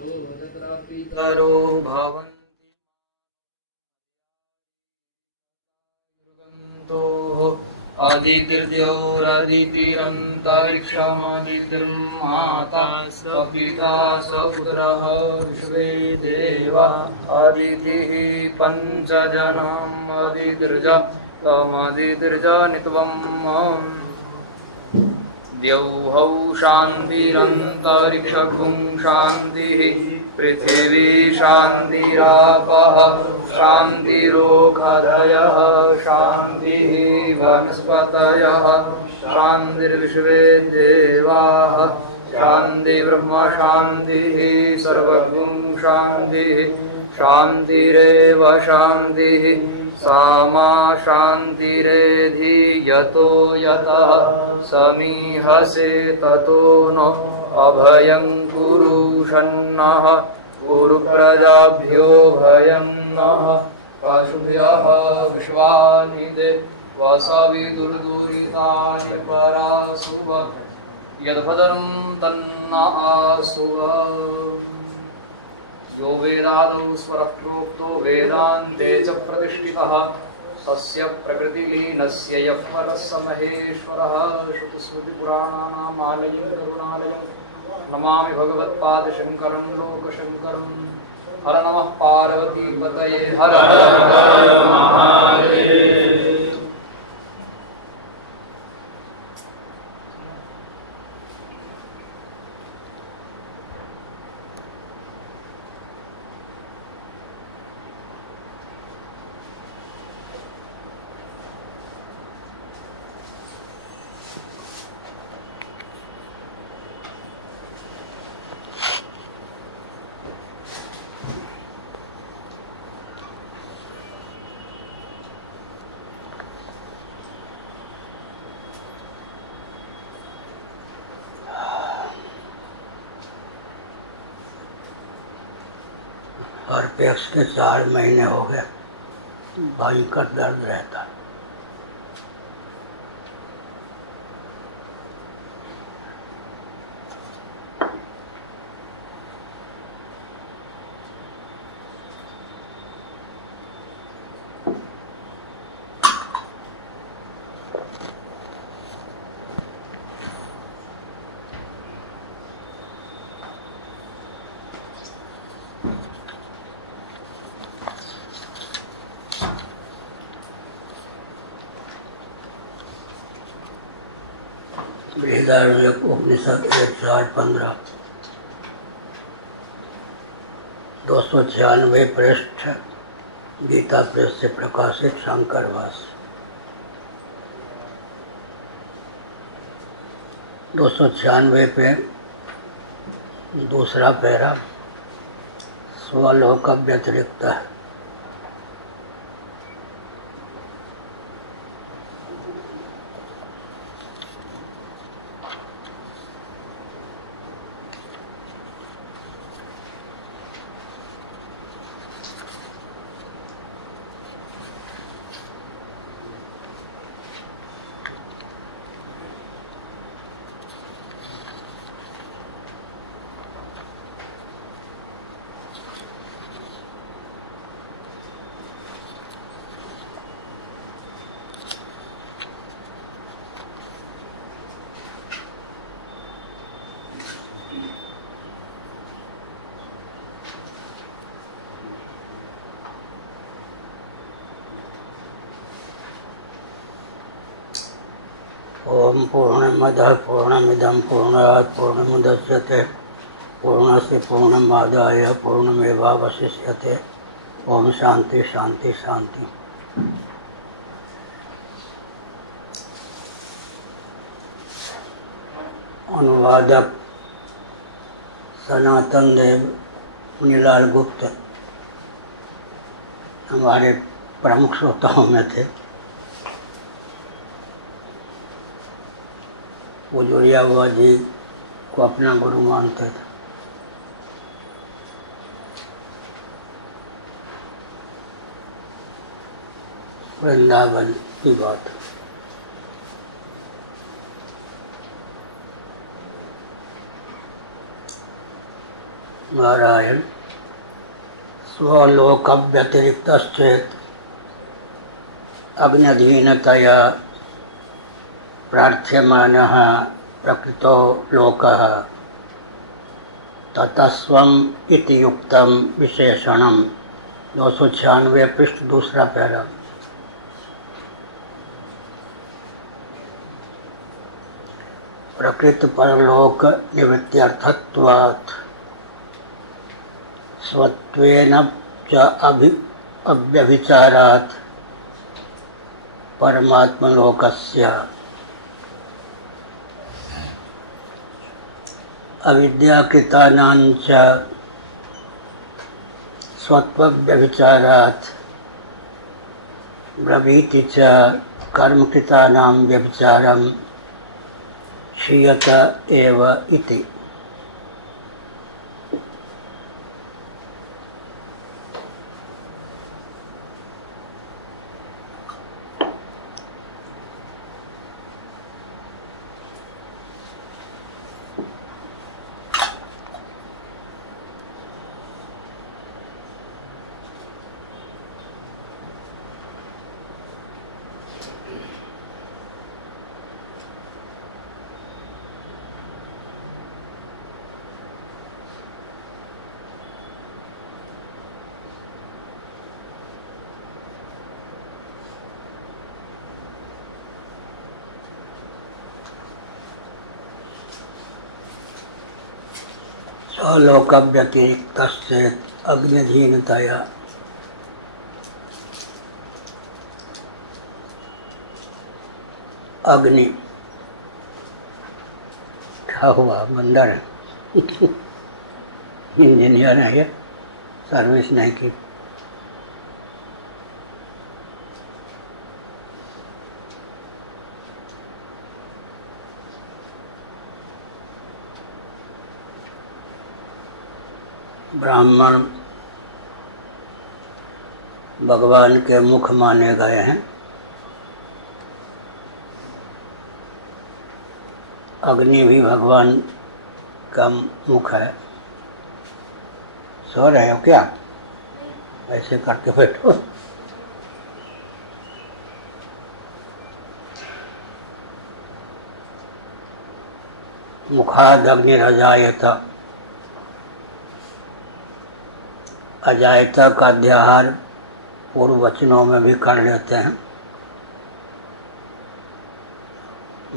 पितरो भवन्ति आदितिर्द्यौरदितिरन्तरिक्षमदितिर्माता स पिता स पुत्रः विश्वे देवा अदितिः पञ्चजनम् अदितिर्ज तमदितिर्ज नित्वम् द्यौः शान्तिरन्तरिक्षगुं शान्तिः पृथिवी शान्तिरापः शान्तिरोषधयः शान्तिः वनस्पतयः शान्तिर्विश्वे देवाः शान्तिर्ब्रह्म शान्तिः सर्वगुं शान्तिः शान्तिरेव शान्तिः सामा शान्तिरेधि यतो यतः समीहसे ततो नो अभयं कुरु षण्णः कुरु प्रजाभ्यो भयं नः पशुभ्यः विश्वानिदे वसविदुर्दुरितानि परासुव यद्भद्रं तन्न आसुव यो वेदादौ स्वरप्रोक्तो वेदान्ते च प्रतिष्ठितः तस्य प्रकृतिलीनस्य यः परः स महेश्वरः श्रुतिस्मृतिपुराणानामालयं करुणालयं नमामि भगवत्पादशङ्करं लोकशङ्करं हर नमः पार्वतीपतये हर हर महादेव। हर्पेक्स के 4 महीने हो गए, भयंकर दर्द रहता है। उपनिषद 1:15 296 पृष्ठ गीता प्रेस से प्रकाशित शंकर भाष्य 296 पे दूसरा पैरा स्वलोक व्यतिरिक्त है। ओम पूर्णमदः पूर्णमिदं पूर्णात् पूर्णमुदच्यते पूर्णस्य पूर्णमादाय पूर्णमेवावशिष्यते। ओम शांति शांति शांति। अनुवादक सनातन देव मुनीलाल गुप्त हमारे प्रमुख श्रोताओं में थे। वो जोड़िया बाबा जी को अपना गुरु मानते थे। वृंदावन की बात। नारायण। स्वलोक व्यतिरिक्तश्चेत् अग्न्यधीनतया प्रार्थ्यमानः प्रकृतो लोकः ततस्वम् इति युक्तम विशेषणम। 296 पृष्ठ दूसरा पैरा। प्रकृत परलोक निवृत्त्यर्थत्वात् स्वत्वेन च अव्यभिचारात् परमात्मलोकस्य अविद्याकृतानां च स्वत्वव्यभिचारात् ब्रवीति च कर्मकृतानां व्यभिचारं क्षीयत एव इति। स्वलोक व्यतिरिक्तश्चेत् अग्न्यधीनतया। अग्नि क्या हुआ? बंदर है। इंजीनियर है ये, सर्विस नहीं की। ब्राह्मण भगवान के मुख माने गए हैं। अग्नि भी भगवान का मुख है। सो रहे हो क्या? ऐसे करके बैठो। मुखाद अग्निरजायत। अजायता का अध्याहार पूर्व वचनों में भी कर लेते हैं।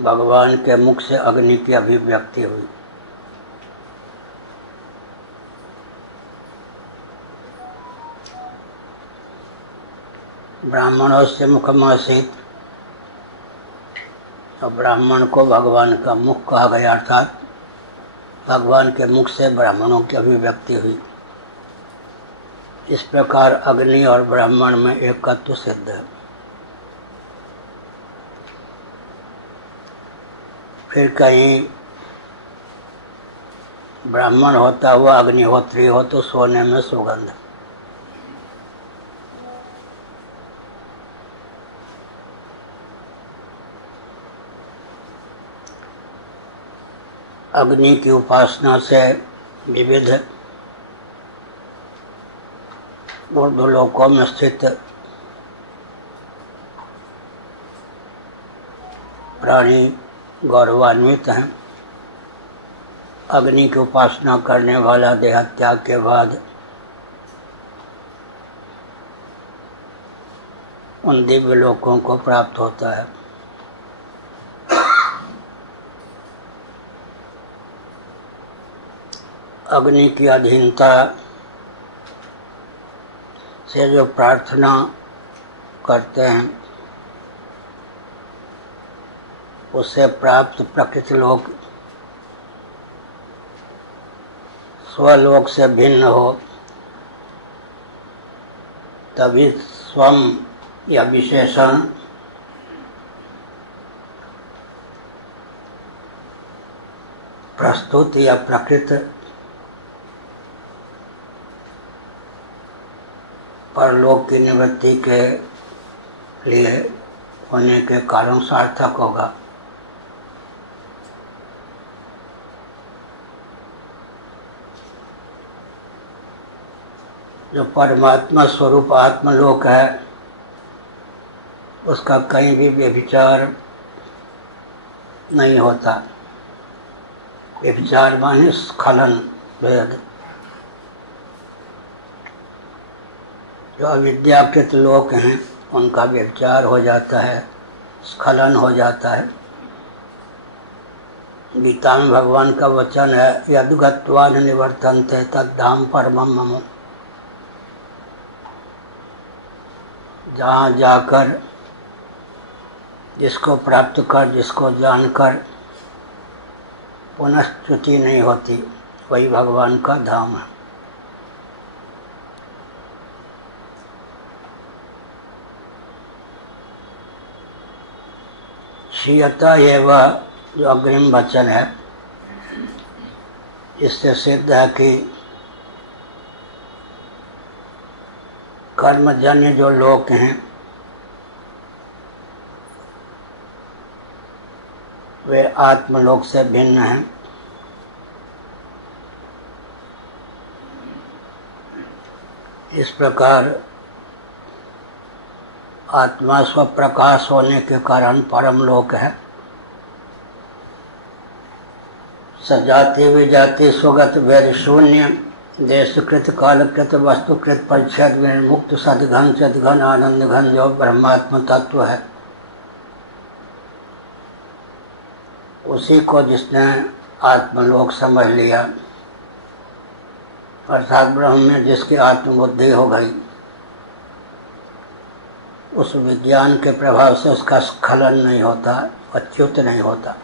भगवान के मुख से अग्नि की अभिव्यक्ति हुई। ब्राह्मणों से मुखमासीत, तो ब्राह्मण को भगवान का मुख कहा गया, अर्थात भगवान के मुख से ब्राह्मणों की अभिव्यक्ति हुई। इस प्रकार अग्नि और ब्राह्मण में एकत्व सिद्ध है। फिर कहीं ब्राह्मण होता हुआ अग्निहोत्री हो तो सोने में सुगंध। अग्नि की उपासना से विविध ऊर्ध्वलोकों में स्थित प्राणी गौरवान्वित हैं। अग्नि की उपासना करने वाला देहत्याग के बाद उन दिव्य लोकों को प्राप्त होता है। अग्नि की अधीनता से जो प्रार्थना करते हैं उससे प्राप्त प्रकृति लोक स्वलोक से भिन्न हो, तभी स्वम या विशेषण प्रस्तुत या प्रकृत परलोक की निवृत्ति के लिए होने के कारण सार्थक होगा। जो परमात्मा स्वरूप आत्मलोक है उसका कहीं भी व्यभिचार नहीं होता। व्यभिचार माने स्खलन, भेद। जो अविद्याकृत लोक हैं उनका व्यभिचार हो जाता है, स्खलन हो जाता है। गीता में भगवान का वचन है, यद् गत्वा न निवर्तन्ते तद्धाम परमं मम। जहाँ जाकर जिसको प्राप्त कर, जिसको जानकर पुनःच्युति नहीं होती, वही भगवान का धाम है। श्रीयता एवं जो अग्रिम वचन है, इससे सिद्ध है कि कर्मजन्य जो लोक हैं वे आत्मलोक से भिन्न हैं। इस प्रकार आत्मा स्वप्रकाश होने के कारण परम लोक है। सजाति विजाति स्वगत भेद शून्य, देशकृत कालकृत वस्तुकृत परिच्छेद मुक्त सदघन चिदघन आनंद घन जो ब्रह्मात्म तत्व है, उसी को जिसने आत्मलोक समझ लिया, अर्थात ब्रह्म में जिसकी आत्मबुद्धि हो गई, उस विज्ञान के प्रभाव से उसका स्खलन नहीं होता, अच्युत नहीं होता।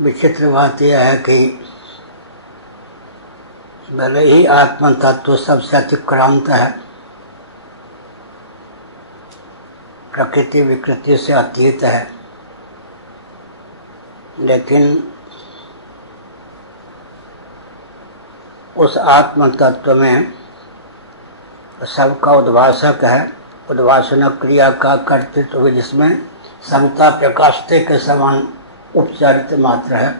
विचित्र बात यह है कि भले ही आत्म तत्व सबसे अतिक्रांत है, प्रकृति विकृति से अतीत है, लेकिन उस आत्म तत्व में सबका उद्भाषक है, उद्भाषण क्रिया का कर्तृत्व जिसमें समता प्रकाशते के समान उपचारित मात्र है।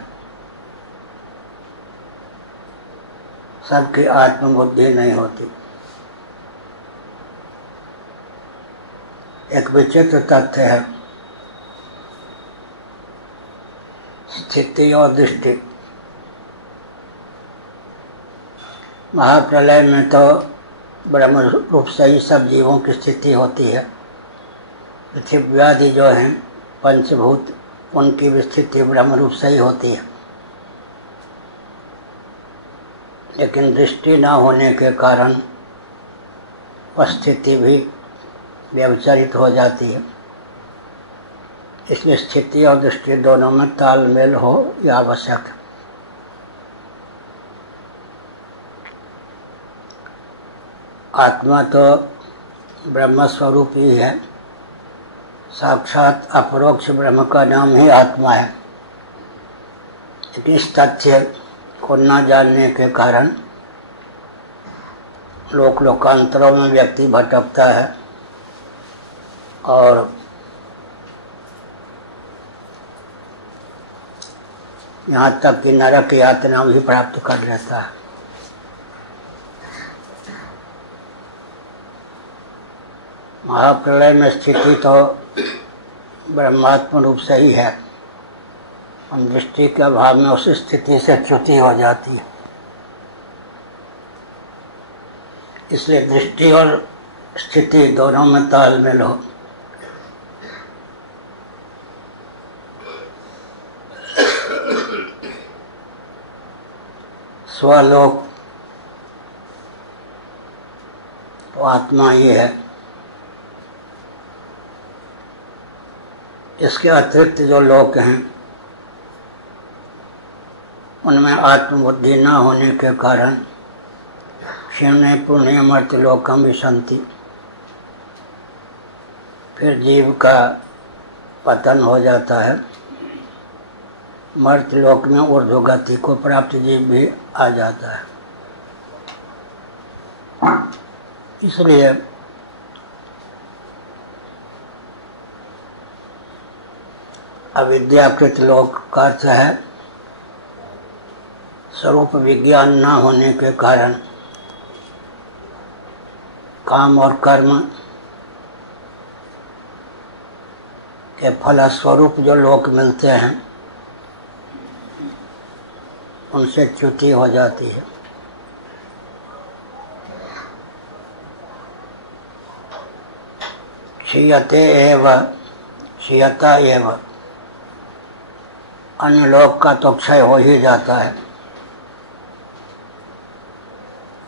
सबकी आत्मबुद्धि नहीं होती। एक विचित्र तथ्य है, स्थिति और दृष्टि। महाप्रलय में तो ब्रह्म रूप से ही सब जीवों की स्थिति होती है। पृथ्वी आदि जो हैं पंचभूत, उनकी भी स्थिति ब्रह्म रूप से ही होती है, लेकिन दृष्टि न होने के कारण वह स्थिति भी व्यभिचारित हो जाती है। इसलिए स्थिति और दृष्टि दोनों में तालमेल हो यह आवश्यक है। आत्मा तो ब्रह्म स्वरूप ही है, साक्षात अपरोक्ष ब्रह्म का नाम ही आत्मा है। लेकिन इस तथ्य को न जानने के कारण लोकांतरों में व्यक्ति भटकता है और यहाँ तक कि नरक यातना भी प्राप्त कर लेता है। महाप्रलय में स्थिति तो ब्रह्मात्म रूप से ही है, हम दृष्टि के अभाव में उस स्थिति से च्युति हो जाती है। इसलिए दृष्टि और स्थिति दोनों में तालमेल हो। स्वलोक तो आत्मा ही है, इसके अतिरिक्त जो लोक हैं उनमें आत्मबुद्धि न होने के कारण क्षीणे पुण्य मर्त्य लोकम विशंति, फिर जीव का पतन हो जाता है। मर्त्य लोक में ऊर्ध्वगति को प्राप्त जीव भी आ जाता है। इसलिए अविद्याकृत लोक का अर्थ है स्वरूप विज्ञान न होने के कारण काम और कर्म के फलस्वरूप जो लोक मिलते हैं उनसे च्युति हो जाती है। क्षीयते एव क्षीयता एव, अन्य लोक का तो क्षय हो ही जाता है।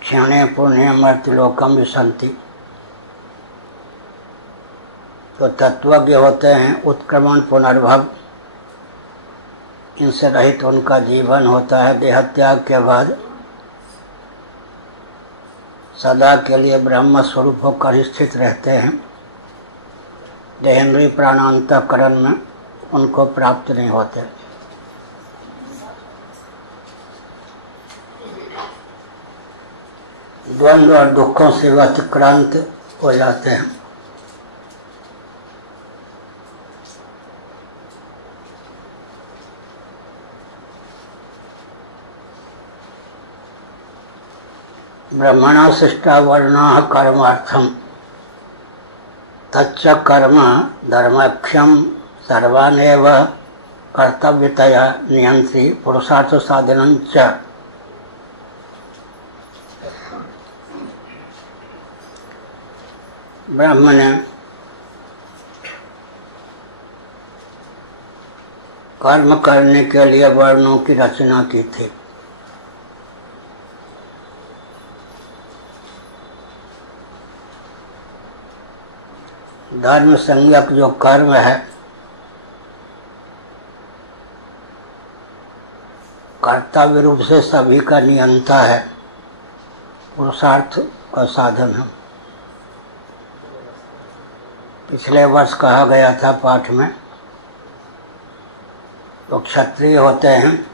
क्षणे पुण्य मर्त्यलोकम विसंति, तो तत्वज्ञ होते हैं उत्क्रमण पुनर्भव, इनसे रहित उनका जीवन होता है। देहत्याग के बाद सदा के लिए ब्रह्म स्वरूप होकर स्थित रहते हैं। देहेंद्रीय प्राणांतकरण में उनको प्राप्त नहीं होते। द्वंद्व और दुखों से अतिक्रांत हो जाते हैं। ब्रह्मणा सृष्टा वर्णाः कर्मार्थम तच्च कर्म धर्माख्यम सर्वानेव कर्तव्यतया नियंत्री पुरुषार्थ साधनं च। ब्रह्म ने कर्म करने के लिए वर्णों की रचना की थी। धर्म संज्ञक जो कर्म है कर्तव्य रूप से सभी का नियंता है, पुरुषार्थ और साधन है। पिछले वर्ष कहा गया था पाठ में, तो क्षत्रिय होते हैं,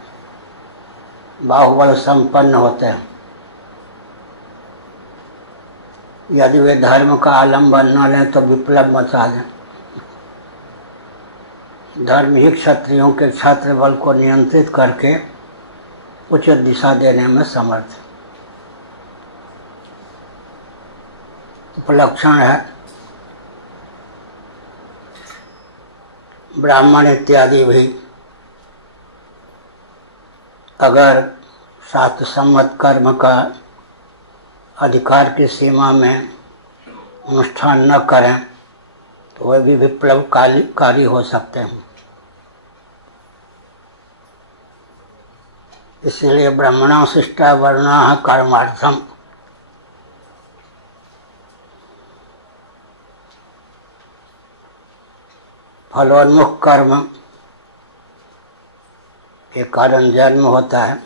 बाहुबल संपन्न होते हैं। यदि वे धर्म का आलम्बन न लें तो विप्लव मचा दें। धर्म ही क्षत्रियों के छात्र बल को नियंत्रित करके उचित दिशा देने में समर्थ है। उपलक्षण है ब्राह्मण इत्यादि भी अगर शास्त्र सम्मत कर्म का अधिकार की सीमा में अनुष्ठान न करें तो वे भी विप्लवकारी हो सकते हैं। इसलिए ब्रह्मणा सृष्टा वर्णाः कर्मार्थम, फलोन्मुख कर्म के कारण जन्म होता है,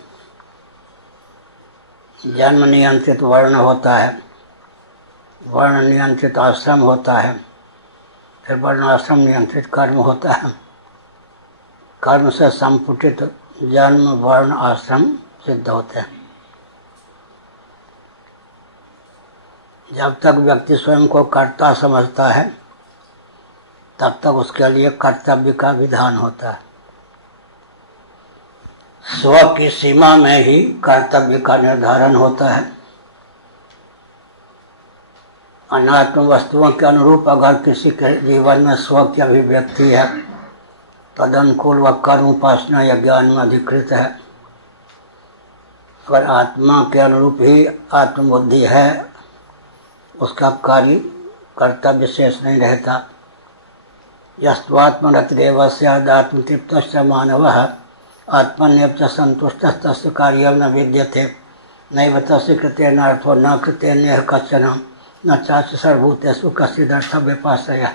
जन्म नियंत्रित वर्ण होता है, वर्ण नियंत्रित आश्रम होता है, फिर वर्ण आश्रम नियंत्रित कर्म होता है। कर्म से संपुटित जन्म वर्ण आश्रम सिद्ध होते हैं। जब तक व्यक्ति स्वयं को कर्ता समझता है तब तक उसके लिए कर्तव्य का विधान होता है। स्व की सीमा में ही कर्तव्य का निर्धारण होता है। अनात्म वस्तुओं के अनुरूप अगर किसी के जीवन में स्व की अभिव्यक्ति है तदनुकूल वह कर्म उपासना या ज्ञान में अधिकृत है। अगर आत्मा के अनुरूप ही आत्मबुद्धि है उसका कार्य कर्तव्य शेष नहीं रहता। यस्त्वात्मरतिरेव स्यादात्मतृप्तश्च मानवः आत्मन्येव च संतुष्टः तस्य कार्यं न विद्यते नैव तस्य कृतेन अर्थो न कृतेन्यः कश्चन न चास्य सर्वभूतेषु कश्चिदर्थव्यपाश्रयः।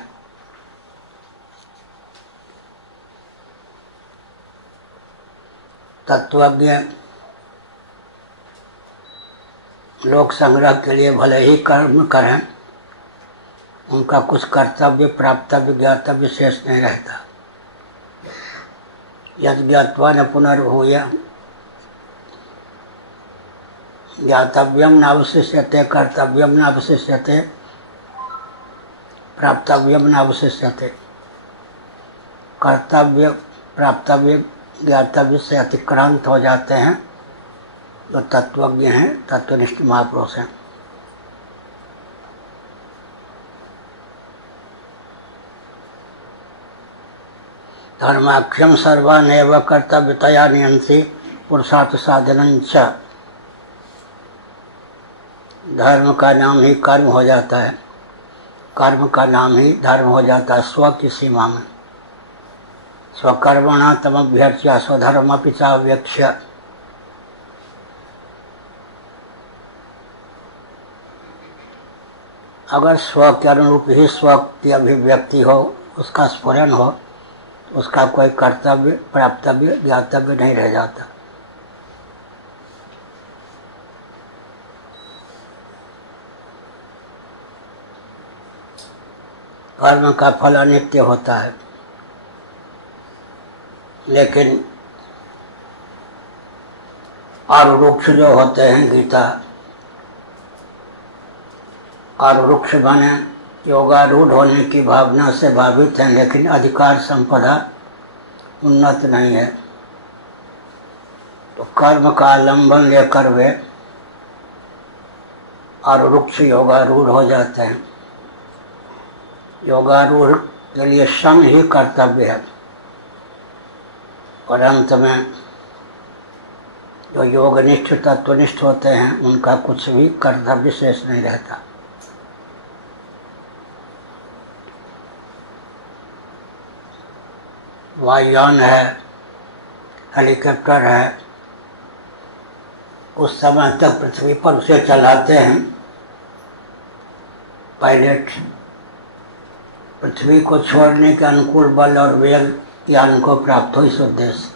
तत्वज्ञ लोक संग्रह के लिए भले ही कर्म करें, उनका कुछ कर्तव्य प्राप्तव्य ज्ञातव्य शेष नहीं रहता। यद ज्ञात्वा न पुनर्भूय ज्ञातव्यम नावशिष्यते कर्तव्यम नावशिष्यते प्राप्तव्यम नावशिष्यते। कर्तव्य प्राप्तव्य ज्ञातव्य से अतिक्रांत हो जाते हैं जो तत्वज्ञ हैं, तत्वनिष्ठ महापुरुष हैं। धर्माख्यम सर्वानेव कर्तव्यतया नियंत्रि पुरुषार्थ साधनंच। धर्म का नाम ही कर्म हो जाता है, कर्म का नाम ही धर्म हो जाता है स्व की सीमा में। स्वकर्मणा तमभ्यर्च्य स्वधर्मपि चाव्यक्ष्य। अगर स्व के अनुरूप ही स्व की अभिव्यक्ति हो, उसका स्फुरन हो, तो उसका कोई कर्तव्य प्राप्तव्य ज्ञातव्य नहीं रह जाता। कर्म का फल अनित्य होता है, लेकिन आरुरुक्ष जो होते हैं, गीता आरुरुक्ष बने योगारूढ़ होने की भावना से भावित हैं, लेकिन अधिकार संपदा उन्नत नहीं है। तो कर्म का आलंबन लेकर वे आरुरुक्ष योगारूढ़ हो जाते हैं। योगारूढ़ के लिए श्रम ही कर्तव्य है, और अंत में जो योगनिष्ठ तत्वनिष्ठ होते हैं उनका कुछ भी कर्तव्य शेष नहीं रहता। वायुयान है, हेलीकॉप्टर है, उस समय तक पृथ्वी पर उसे चलाते हैं पायलट। पृथ्वी को छोड़ने के अनुकूल बल और वेग यान को प्राप्त हो इस उद्देश्य।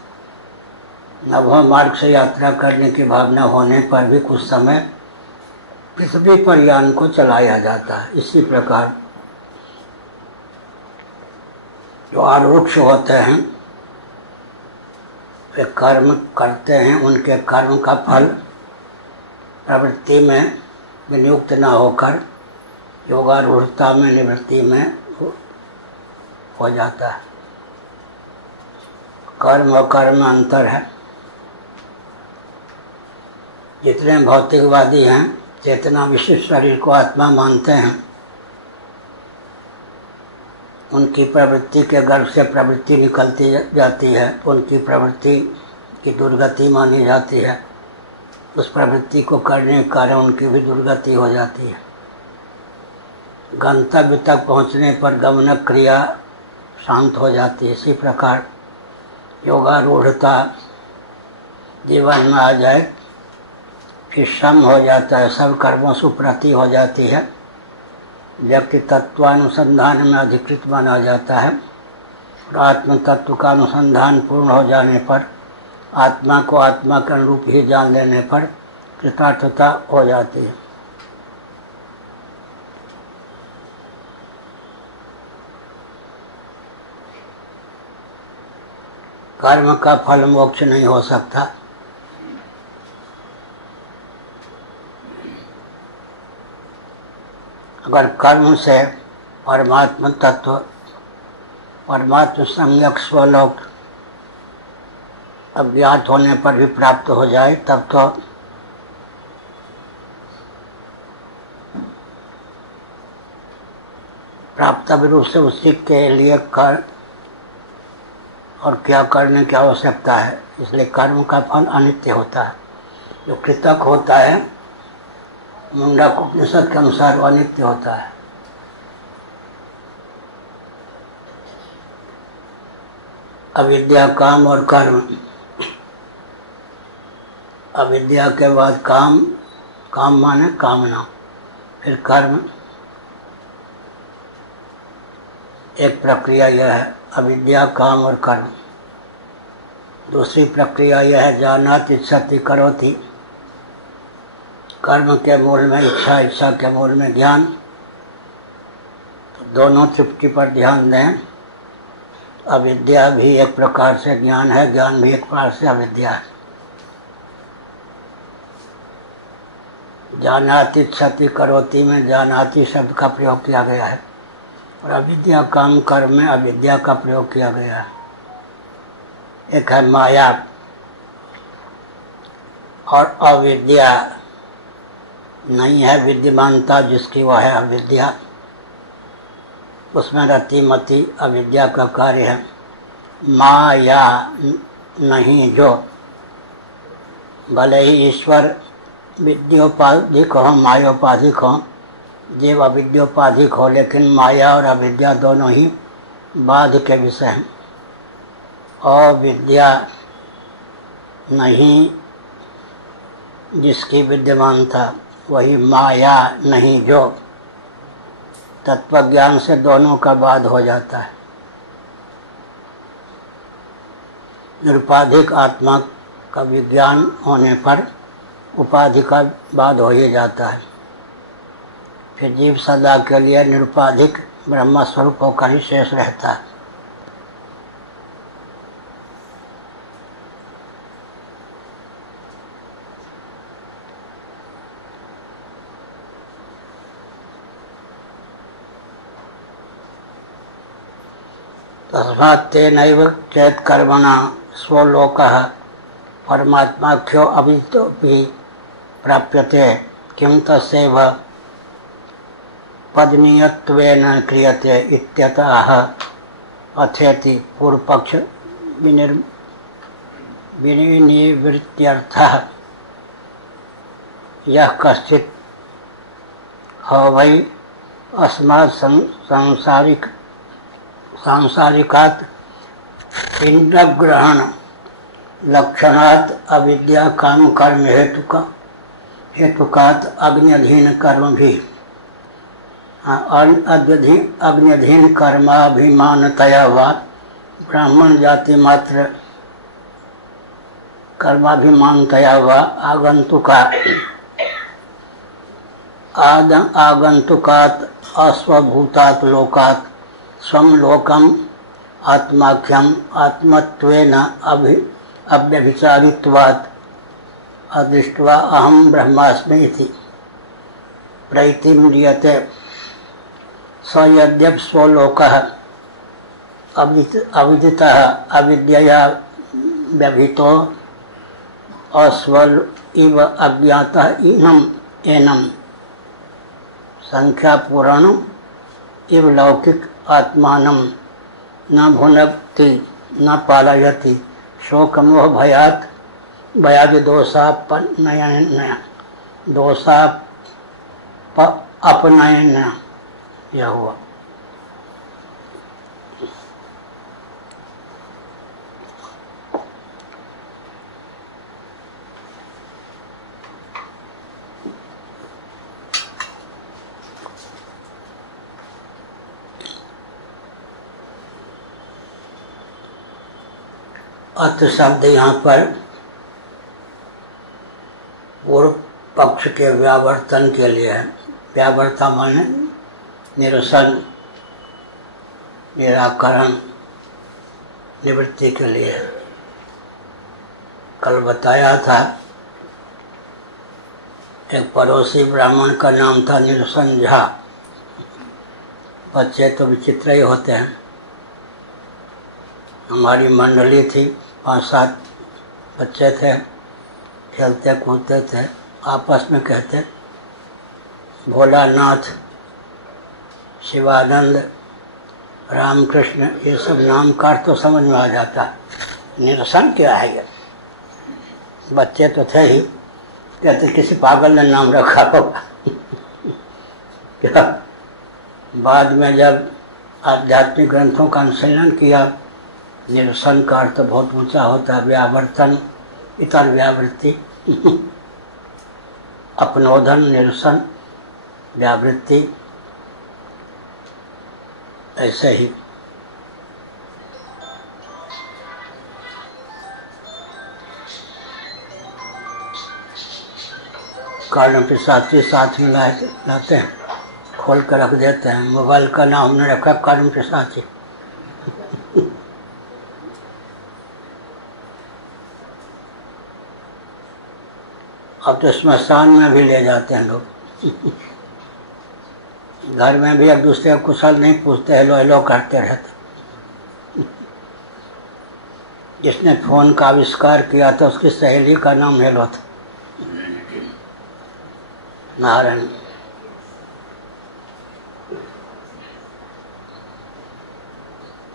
नभो मार्ग से यात्रा करने की भावना होने पर भी कुछ समय पृथ्वी पर यान को चलाया जाता है। इसी प्रकार जो आरुरुक्ष होते हैं वे कर्म करते हैं, उनके कर्म का फल प्रवृत्ति में विनियुक्त न होकर योगारूढ़ता में निवृत्ति में हो जाता है। कर्म और कर्म में अंतर है। जितने भौतिकवादी हैं, चेतना विशिष्ट शरीर को आत्मा मानते हैं, उनकी प्रवृत्ति के गर्भ से प्रवृत्ति निकलती जाती है, तो उनकी प्रवृत्ति की दुर्गति मानी जाती है। उस प्रवृत्ति को करने के कारण उनकी भी दुर्गति हो जाती है। गंतव्य तक पहुंचने पर गमनक क्रिया शांत हो जाती है। इसी प्रकार योगारूढ़ता जीवन में आ जाए, फिर सम हो जाता है, सब कर्मों से उपरति हो जाती है। व्यक्ति तत्वानुसंधान में अधिकृत माना जाता है और आत्म तत्व का अनुसंधान पूर्ण हो जाने पर, आत्मा को आत्मा के अनुरूप ही जान लेने पर कृतार्थता हो जाती है। कर्म का फल मोक्ष नहीं हो सकता। अगर कर्म से परमात्म तत्व, परमात्म सम्यक स्वलोक अज्ञात होने पर भी प्राप्त हो जाए, तब तो प्राप्तव्य रूप से उसी के लिए कर और क्या करने की आवश्यकता है। इसलिए कर्म का फल अनित्य होता है। जो कृतक होता है, मुंडक उपनिषद के अनुसार वो अनित्य होता है। अविद्या, काम और कर्म। अविद्या के बाद काम, काम माने कामना, फिर कर्म। एक प्रक्रिया यह है, अविद्या, काम और कर्म। दूसरी प्रक्रिया यह है, जानाति इच्छति करोति। कर्म के मूल में इच्छा, इच्छा के मूल में ज्ञान। तो दोनों तृप्ति पर ध्यान दें। अविद्या भी एक प्रकार से ज्ञान है, ज्ञान भी एक प्रकार से अविद्या है। जानाति इच्छति करोति में जानाति शब्द का प्रयोग किया गया है। और अविद्या काम कर्म में अविद्या का प्रयोग किया गया है। एक है माया और अविद्या नहीं है विद्यमानता जिसकी वह है अविद्या, उसमें रति मति अविद्या का कार्य है। माया नहीं जो, भले ही ईश्वर विद्योपाधिक हो मायोपाधिक हो, जीव अविद्योपाधिक हो, लेकिन माया और अविद्या दोनों ही बाध के विषय हैं। अविद्या नहीं जिसकी विद्यमानता वही माया नहीं जो, तत्वज्ञान से दोनों का बाध हो जाता है। निरुपाधिक आत्मा का विज्ञान होने पर उपाधि का बाध हो ही जाता है। फिर जीव सदा के लिए निरुपाधिक ब्रह्म स्वरूप होकर ही शेष रहता है। तस्मात् तेनैव चेत् कर्मणा स्वलोकः परमात्माख्यो अभितोऽपि प्राप्यते किं तस्यैव पदनीयत्वेन क्रियते इत्यतः अथेति पूर्वपक्ष विनिवृत्त्यर्थः। यह कश्चित् ह वै अस्मात् सांसारिकात् पिंडग्रहण लक्षणात् अविद्या काम कर्म हेतुकात् अग्न्यधीन कर्म भी अग्न्यधीन कर्माभिमानतया वा ब्राह्मण जाति मात्र कर्माभिमानतया वा आगंतुकात् अस्वभूतात् लोकात् स्वं लोकम आत्माख्यम आत्मत्वेन अव्यभिचारित्वात् अदृष्ट्वा अहम ब्रह्मास्मि इति प्रैतिम्रियते। स यद्यपि स्वलोकः अविदितः अविद्यया व्यभितो अस्वल इव अज्ञातः एनम संख्यापूरणम् इव लौकिक आत्मानं न भुनक्ति न पालयति शोकमोह भयात् भयादि दोषापनयन। यह हुआ। अत शब्द यहाँ पर पूर्व पक्ष के व्यावर्तन के लिए है। व्यावर्तन माने निरसन, निराकरण, निवृत्ति के लिए। कल बताया था एक पड़ोसी ब्राह्मण का नाम था निरसन झा। बच्चे तो विचित्र ही होते हैं। हमारी मंडली थी, 5-7 बच्चे थे, खेलते कूदते थे, आपस में कहते भोलानाथ, शिवानंद, रामकृष्ण, ये सब नाम का तो समझ में आ जाता। निरसन क्या है ये? बच्चे तो थे ही, कहते किसी पागल ने नाम रखा होगा। क्या बाद में जब आध्यात्मिक ग्रंथों का अनुशीलन किया, निरसन का अर्थ बहुत ऊंचा होता है। व्यावर्तन, इतर व्यावृत्ति, अपनोदन, निरसन, व्यावृत्ति, ऐसे ही। कारण पिशाची साथ में लाते हैं, खोल कर रख देते हैं। मोबाइल का नाम हमने रखा कारण पिशाची। अब तो स्मशान में भी ले जाते हैं लोग। घर में भी एक दूसरे को कुशल नहीं पूछते, हेलो हेलो करते रहते। जिसने फोन का आविष्कार किया था उसकी सहेली का नाम हेलो था, नारायण।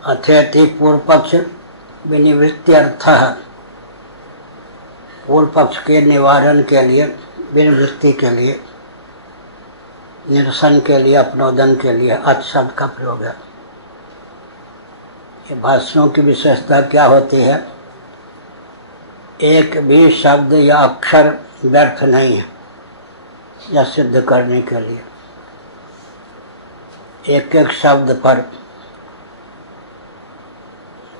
अथेति पूर्व पक्ष विनिवृत्ति अर्थ, पूर्व पक्ष के निवारण के लिए, विनिवृत्ति के लिए, निरसन के लिए, अपनोदन के लिए अथ शब्द का प्रयोग है। ये भाष्यों की विशेषता क्या होती है? एक भी शब्द या अक्षर व्यर्थ नहीं है, यह सिद्ध करने के लिए एक एक शब्द पर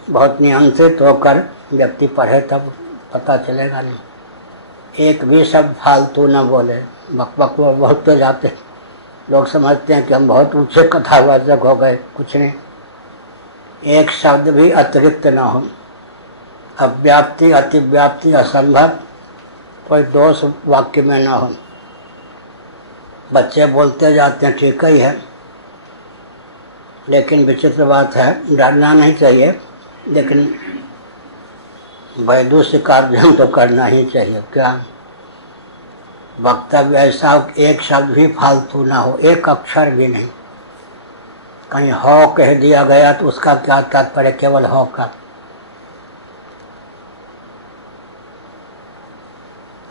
बहुत नियंत्रित होकर व्यक्ति पढ़े तब पता चलेगा। नहीं एक भी शब्द फालतू न बोले, बक बक बोलते जाते, लोग समझते हैं कि हम बहुत ऊंचे कथावाचक हो गए। कुछ नहीं, एक शब्द भी अतिरिक्त न हो, अव्याप्ति अतिव्याप्ति असंभव, कोई दोष वाक्य में न हो। बच्चे बोलते जाते हैं, ठीक ही है, लेकिन विचित्र बात है, डरना नहीं चाहिए, लेकिन वैदुष्य कार्य तो करना ही चाहिए। क्या वक्तव्य ऐसा हो, एक शब्द भी फालतू ना हो, एक अक्षर भी नहीं। कहीं हो कह दिया गया तो उसका क्या तात्पर्य, केवल हो का।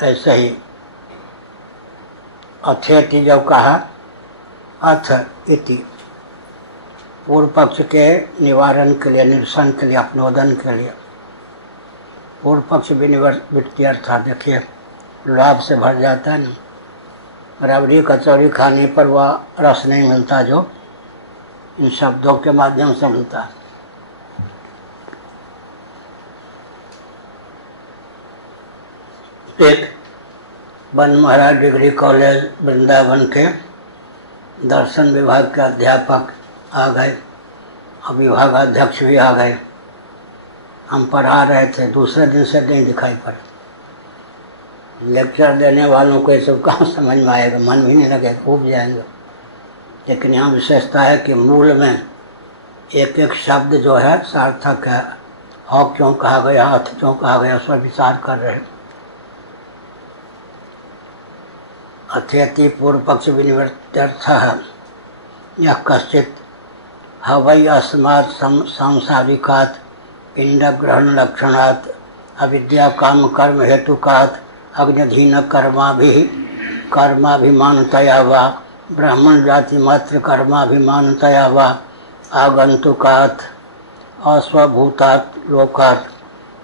ऐसे ही अथेति जब कहा, अथ इति पूर्व पक्ष के निवारण के लिए, निरसन के लिए, अपनोदन के लिए। पूर्व पक्ष विनिवृत्ति अर्थात देखिए लाभ से भर जाता है ना। रबड़ी कचौड़ी खाने पर वह रस नहीं मिलता जो इन शब्दों के माध्यम से मिलता है। एक बन महाराज डिग्री कॉलेज वृंदावन के दर्शन विभाग के अध्यापक आ गए, और विभागाध्यक्ष भी आ गए। हम पढ़ा रहे थे, दूसरे दिन से नहीं दिखाई पड़े। लेक्चर देने वालों को ये सब कहाँ समझ में आएगा, मन भी नहीं लगेगा, उब जाएंगे। लेकिन यहाँ विशेषता है कि मूल में एक एक शब्द जो है सार्थक है। हो क्यों कहा गया, अथ क्यों कहा गया, उस पर विचार कर रहे। अथेति पूर्व पक्ष विनिवृत्त्यर्थ है, यह कश्चित हवै अस्मात् सांसारिकात् पिंड ग्रहण लक्षणात् अविद्या काम कर्म हेतुकात् अग्निधीन कर्माभिमानतया वा ब्राह्मण जाति मात्र कर्माभिमानतया वा आगंतुकात् अस्वभूतात् लोकात्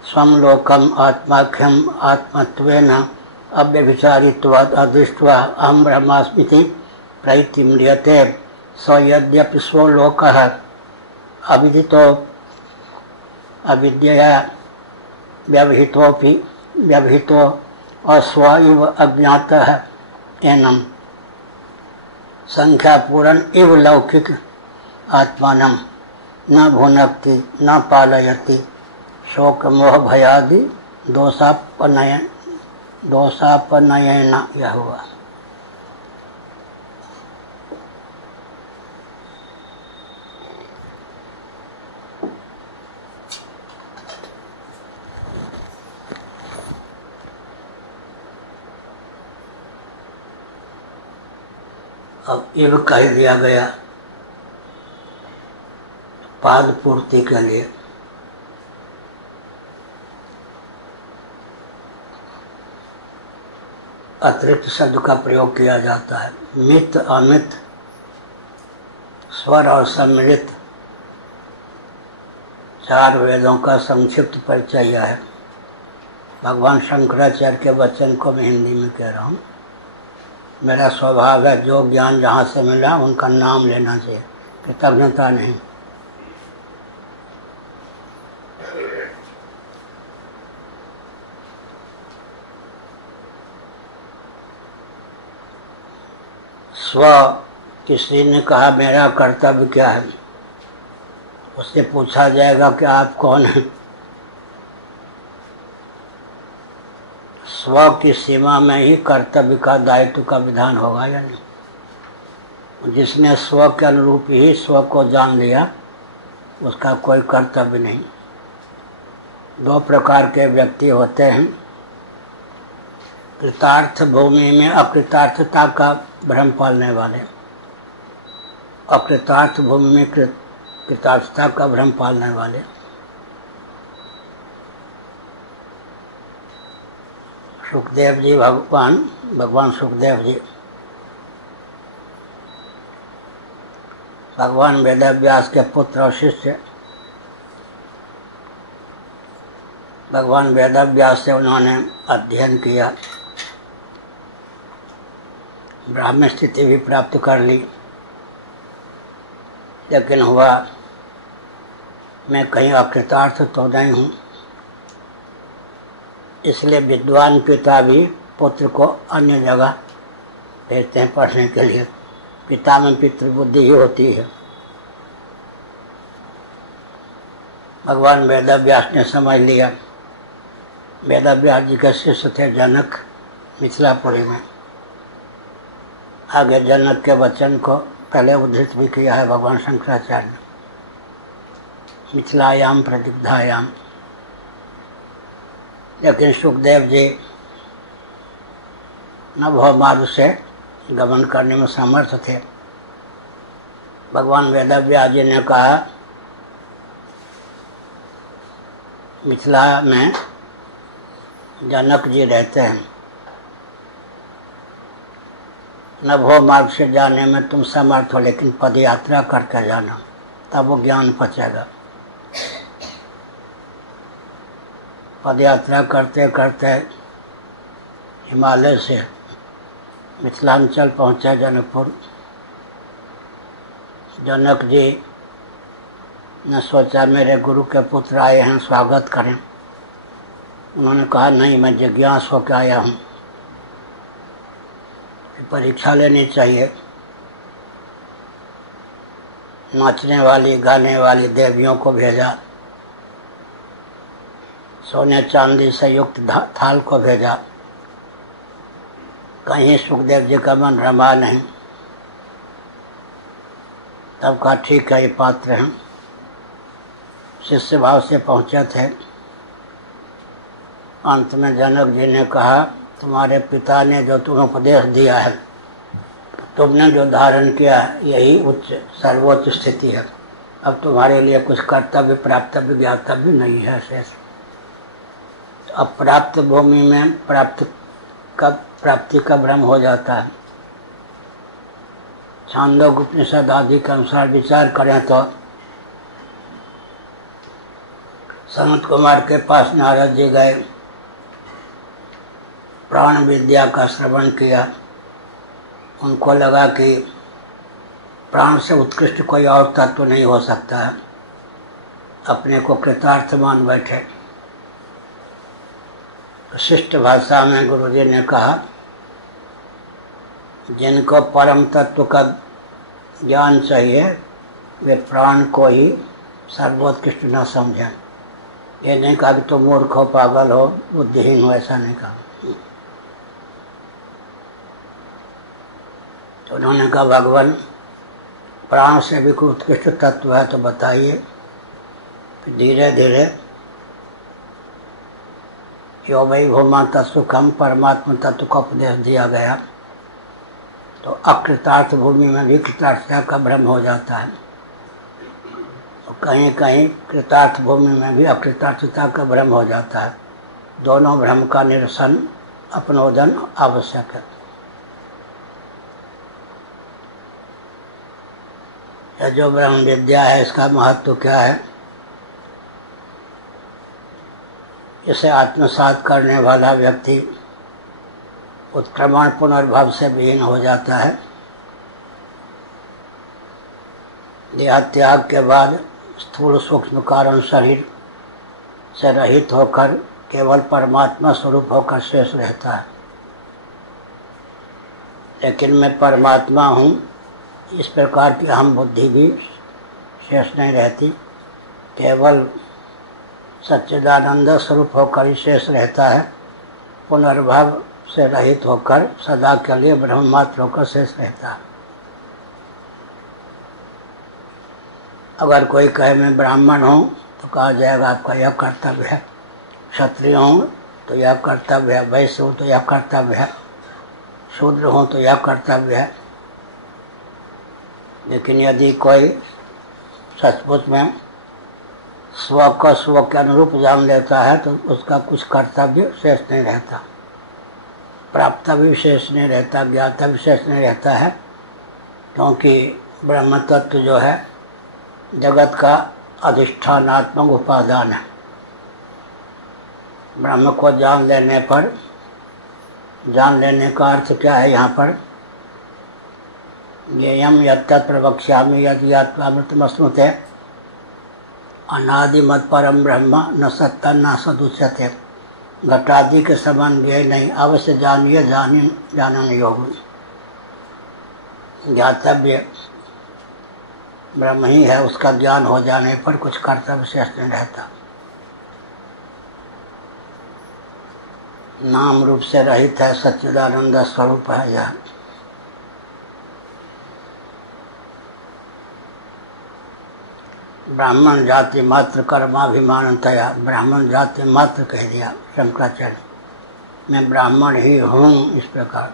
स्वं लोकम आत्माख्यम आत्मत्वेन अव्यभिचारित्वात् अदृष्ट्वा अहं ब्रह्मास्मीति प्रैतिम्रियते। स यद्यपि स्वो लोकः अविदितो अविद्यया व्यवहितो अस्व इव अज्ञातः एनम् संख्यापूरन इव लौकिक आत्मानं न भुनक्ति न पालयति शोक मोह भयादि दोषापनयन यह हुआ। अब इव कह दिया गया पाद पूर्ति के लिए। अतिरिक्त शब्द का प्रयोग किया जाता है। मित अमित स्वर और सम्मिलित चार वेदों का संक्षिप्त परिचय यह है। भगवान शंकराचार्य के वचन को मैं हिंदी में कह रहा हूँ। मेरा स्वभाव है जो ज्ञान जहाँ से मिला उनका नाम लेना चाहिए, कृतज्ञता नहीं। स्व किसी ने कहा मेरा कर्तव्य क्या है, उससे पूछा जाएगा कि आप कौन हैं। स्व की सीमा में ही कर्तव्य का दायित्व का विधान होगा या नहीं। जिसने स्व के अनुरूप ही स्व को जान लिया उसका कोई कर्तव्य नहीं। दो प्रकार के व्यक्ति होते हैं, कृतार्थ भूमि में अकृतार्थता का भ्रम पालने वाले, अकृतार्थ भूमि में कृतार्थता का भ्रम पालने वाले। सुखदेव जी भगवान सुखदेव जी भगवान वेदव्यास के पुत्र और शिष्य। भगवान वेदव्यास से उन्होंने अध्ययन किया, ब्राह्मण स्थिति भी प्राप्त कर ली, लेकिन हुआ मैं कहीं अकृतार्थ तो नहीं हूँ। इसलिए विद्वान पिता भी पुत्र को अन्य जगह भेजते हैं पढ़ने के लिए। पिता में पितृबुद्धि ही होती है। भगवान वेदव्यास ने समझ लिया। वेदव्यास जी के शिष्य थे जनक, मिथिलापुरी में। आगे जनक के वचन को पहले उद्धृत भी किया है भगवान शंकराचार्य ने, मिथिलायाम प्रदिग्धायाम। लेकिन सुखदेव जी न भव मार्ग से गमन करने में समर्थ थे। भगवान वेदव्यास जी ने कहा, मिथिला में जनक जी रहते हैं, नभो मार्ग से जाने में तुम समर्थ हो, लेकिन पद यात्रा करके जाना, तब वो ज्ञान पचेगा। पद यात्रा करते करते हिमालय से मिथिलांचल पहुँचे जनकपुर। जनक जी ने सोचा मेरे गुरु के पुत्र आए हैं, स्वागत करें। उन्होंने कहा नहीं, मैं जिज्ञास होकर आया हूँ, परीक्षा लेनी चाहिए। नाचने वाली गाने वाली देवियों को भेजा, सोने चांदी से युक्त थाल को भेजा, कहीं सुखदेव जी का मन रमा नहीं। तब कहा ठीक है, ये पात्र हैं। शिष्य भाव से पहुंचे थे। अंत में जनक जी ने कहा, तुम्हारे पिता ने जो तुम्हें उपदेश दिया है, तुमने जो धारण किया है, यही उच्च सर्वोच्च स्थिति है। अब तुम्हारे लिए कुछ कर्तव्य प्राप्तव्य ज्ञातव्य नहीं है शेष। तो अब प्राप्त भूमि में प्राप्ति का भ्रम हो जाता है। छांदोग्य उपनिषद आदि के अनुसार विचार करें तो सनत कुमार के पास नारद जी गए, प्राण विद्या का श्रवण किया। उनको लगा कि प्राण से उत्कृष्ट कोई और तत्व नहीं हो सकता है। अपने को कृतार्थ मान बैठे। तो शिष्ट भाषा में गुरुजी ने कहा, जिनको परम तत्व का ज्ञान चाहिए वे प्राण को ही सर्वोत्कृष्ट न समझें। ये नहीं कहा कि तुम मूर्ख हो, पागल हो, बुद्धिहीन हो, ऐसा नहीं कहा। तो उन्होंने कहा भगवान प्राण से भी कोई उत्कृष्ट तत्व है तो बताइए। फिर धीरे धीरे यो वै भूमा तत्सुखम परमात्मा तत्व का उपदेश दिया गया। तो अकृतार्थ भूमि में भी कृतार्थता का भ्रम हो जाता है, और कहीं कहीं कृतार्थ भूमि में भी अकृतार्थता का भ्रम हो जाता है। दोनों भ्रम का निरसन अपनोदन आवश्यक है। यह जो ब्रह्म विद्या है, इसका महत्व क्या है? इसे आत्मसात करने वाला व्यक्ति उत्क्रमण पुनर्भव से विहीन हो जाता है। देहत्याग के बाद स्थूल सूक्ष्म कारण शरीर से रहित होकर केवल परमात्मा स्वरूप होकर शेष रहता है। लेकिन मैं परमात्मा हूँ, इस प्रकार की अहम बुद्धि भी शेष नहीं रहती। केवल सच्चिदानंद स्वरूप होकर ही शेष रहता है। पुनर्भव से रहित होकर सदा के लिए ब्रह्म मात्र होकर शेष रहता है। अगर कोई कहे मैं ब्राह्मण हूँ तो कहा जाएगा आपका यह कर्तव्य है, क्षत्रिय हूँ तो यह कर्तव्य है, वैश्य हूँ तो यह कर्तव्य है, शूद्र हूँ तो यह कर्तव्य है। लेकिन यदि कोई सचमुच में स्व को स्व के अनुरूप जान लेता है तो उसका कुछ कर्तव्य शेष नहीं रहता, प्राप्त भी शेष नहीं रहता, ज्ञाता भी शेष नहीं रहता है। क्योंकि ब्रह्म तत्व जो है जगत का अधिष्ठानात्मक उपादान है। ब्रह्म को जान लेने पर, जान लेने का अर्थ क्या है यहाँ पर, ज्ञेयं यत्तत् प्रवक्ष्यामि यदि आत्मामृतमश्नुते अनादिमत् परम ब्रह्म न सत्तन्न सदुच्यते। घटादि के समान ज्ञेय नहीं, अवश्य जानिए जानन योग। ज्ञातव्य ब्रह्म ही है, उसका ज्ञान हो जाने पर कुछ कर्तव्य शेष नहीं रहता। नाम रूप से रहित है, सच्चिदानंद स्वरूप है यह। ब्राह्मण जाति मात्र कर्माभिमानतया, ब्राह्मण जाति मात्र कह दिया शंकराचार्य, मैं ब्राह्मण ही हूँ। इस प्रकार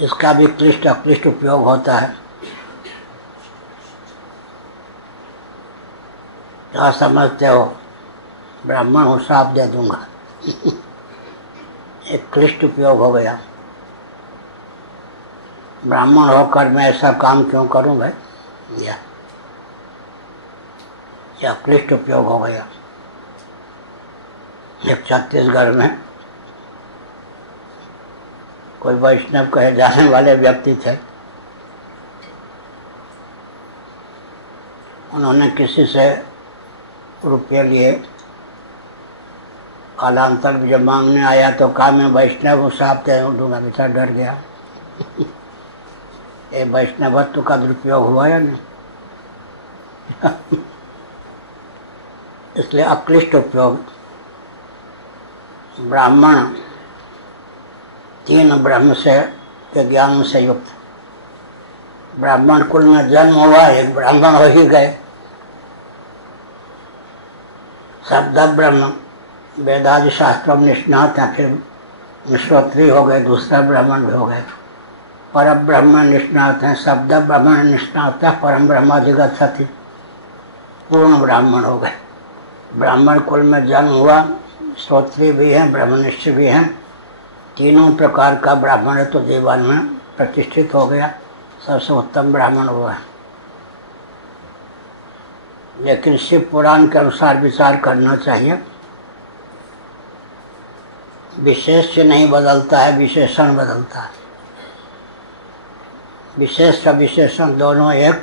इसका भी क्लिष्ट अक्लिष्ट उपयोग होता है। क्या समझते हो, ब्राह्मण हूँ श्राप दे दूंगा एक क्लिष्ट उपयोग हो गया। ब्राह्मण होकर मैं ऐसा काम क्यों करूं भाई, यह क्लिष्ट उपयोग हो गया। एक छत्तीसगढ़ में कोई वैष्णव कहे जाने वाले व्यक्ति थे। उन्होंने किसी से रुपये लिए, कालांतर में जब मांगने आया तो कहा मैं वैष्णव हूँ, श्राप दे दूंगा। बेचारा डर गया ये वैष्णवत्व का दुरुपयोग हुआ या नहीं इसलिए अक्लिष्ट उपयोग। ब्राह्मण तीन ब्रह्म से के ज्ञान से युक्त, ब्राह्मण कुल में जन्म हुआ, एक ब्राह्मण हो ही गए। शब्द ब्रह्म वेदादि शास्त्रों में निष्णात है, फिर श्रोत्री हो गए, दूसरा ब्राह्मण भी हो गए। पर ब्रह्म निष्णात है, शब्द ब्रह्म निष्णात है, परम ब्रह्माधिगच्छति, पूर्ण ब्राह्मण हो गए। ब्राह्मण कुल में जन्म हुआ, श्रोत्री भी है, ब्रह्मनिष्ठ भी है, तीनों प्रकार का ब्राह्मण तो जीवन में प्रतिष्ठित हो गया, सबसे उत्तम ब्राह्मण हुआ। लेकिन शिव पुराण के अनुसार विचार करना चाहिए। विशेष नहीं बदलता है, विशेषण बदलता है। विशेष का विशेषण दोनों एक,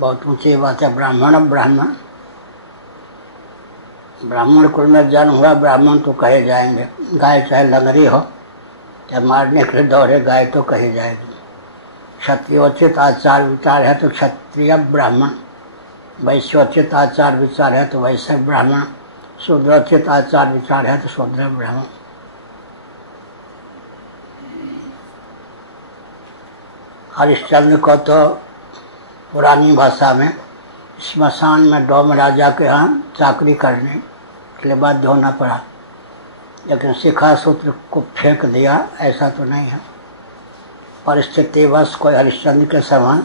बहुत ऊंची बात है। ब्राह्मण ब्राह्मण, ब्राह्मण कुल में जन्म हुआ, ब्राह्मण तो कहे जाएंगे। गाय चाहे लंगरी हो, चाहे मारने के लिए दौड़े गाय तो कही जाएगी। क्षत्रियोचित आचार विचार है तो क्षत्रिय ब्राह्मण, वैश्योचित आचार विचार है तो वैश्य ब्राह्मण, शूद्रोचित आचार विचार है तो शूद्र ब्राह्मण। हरिश्चंद्र को तो पुरानी भाषा में श्मशान में डोम राजा के यहाँ चाकरी करने के लिए बाध्य होना पड़ा, लेकिन शिखा सूत्र को फेंक दिया, ऐसा तो नहीं है। परिस्थितिवश कोई हरिश्चंद्र के समान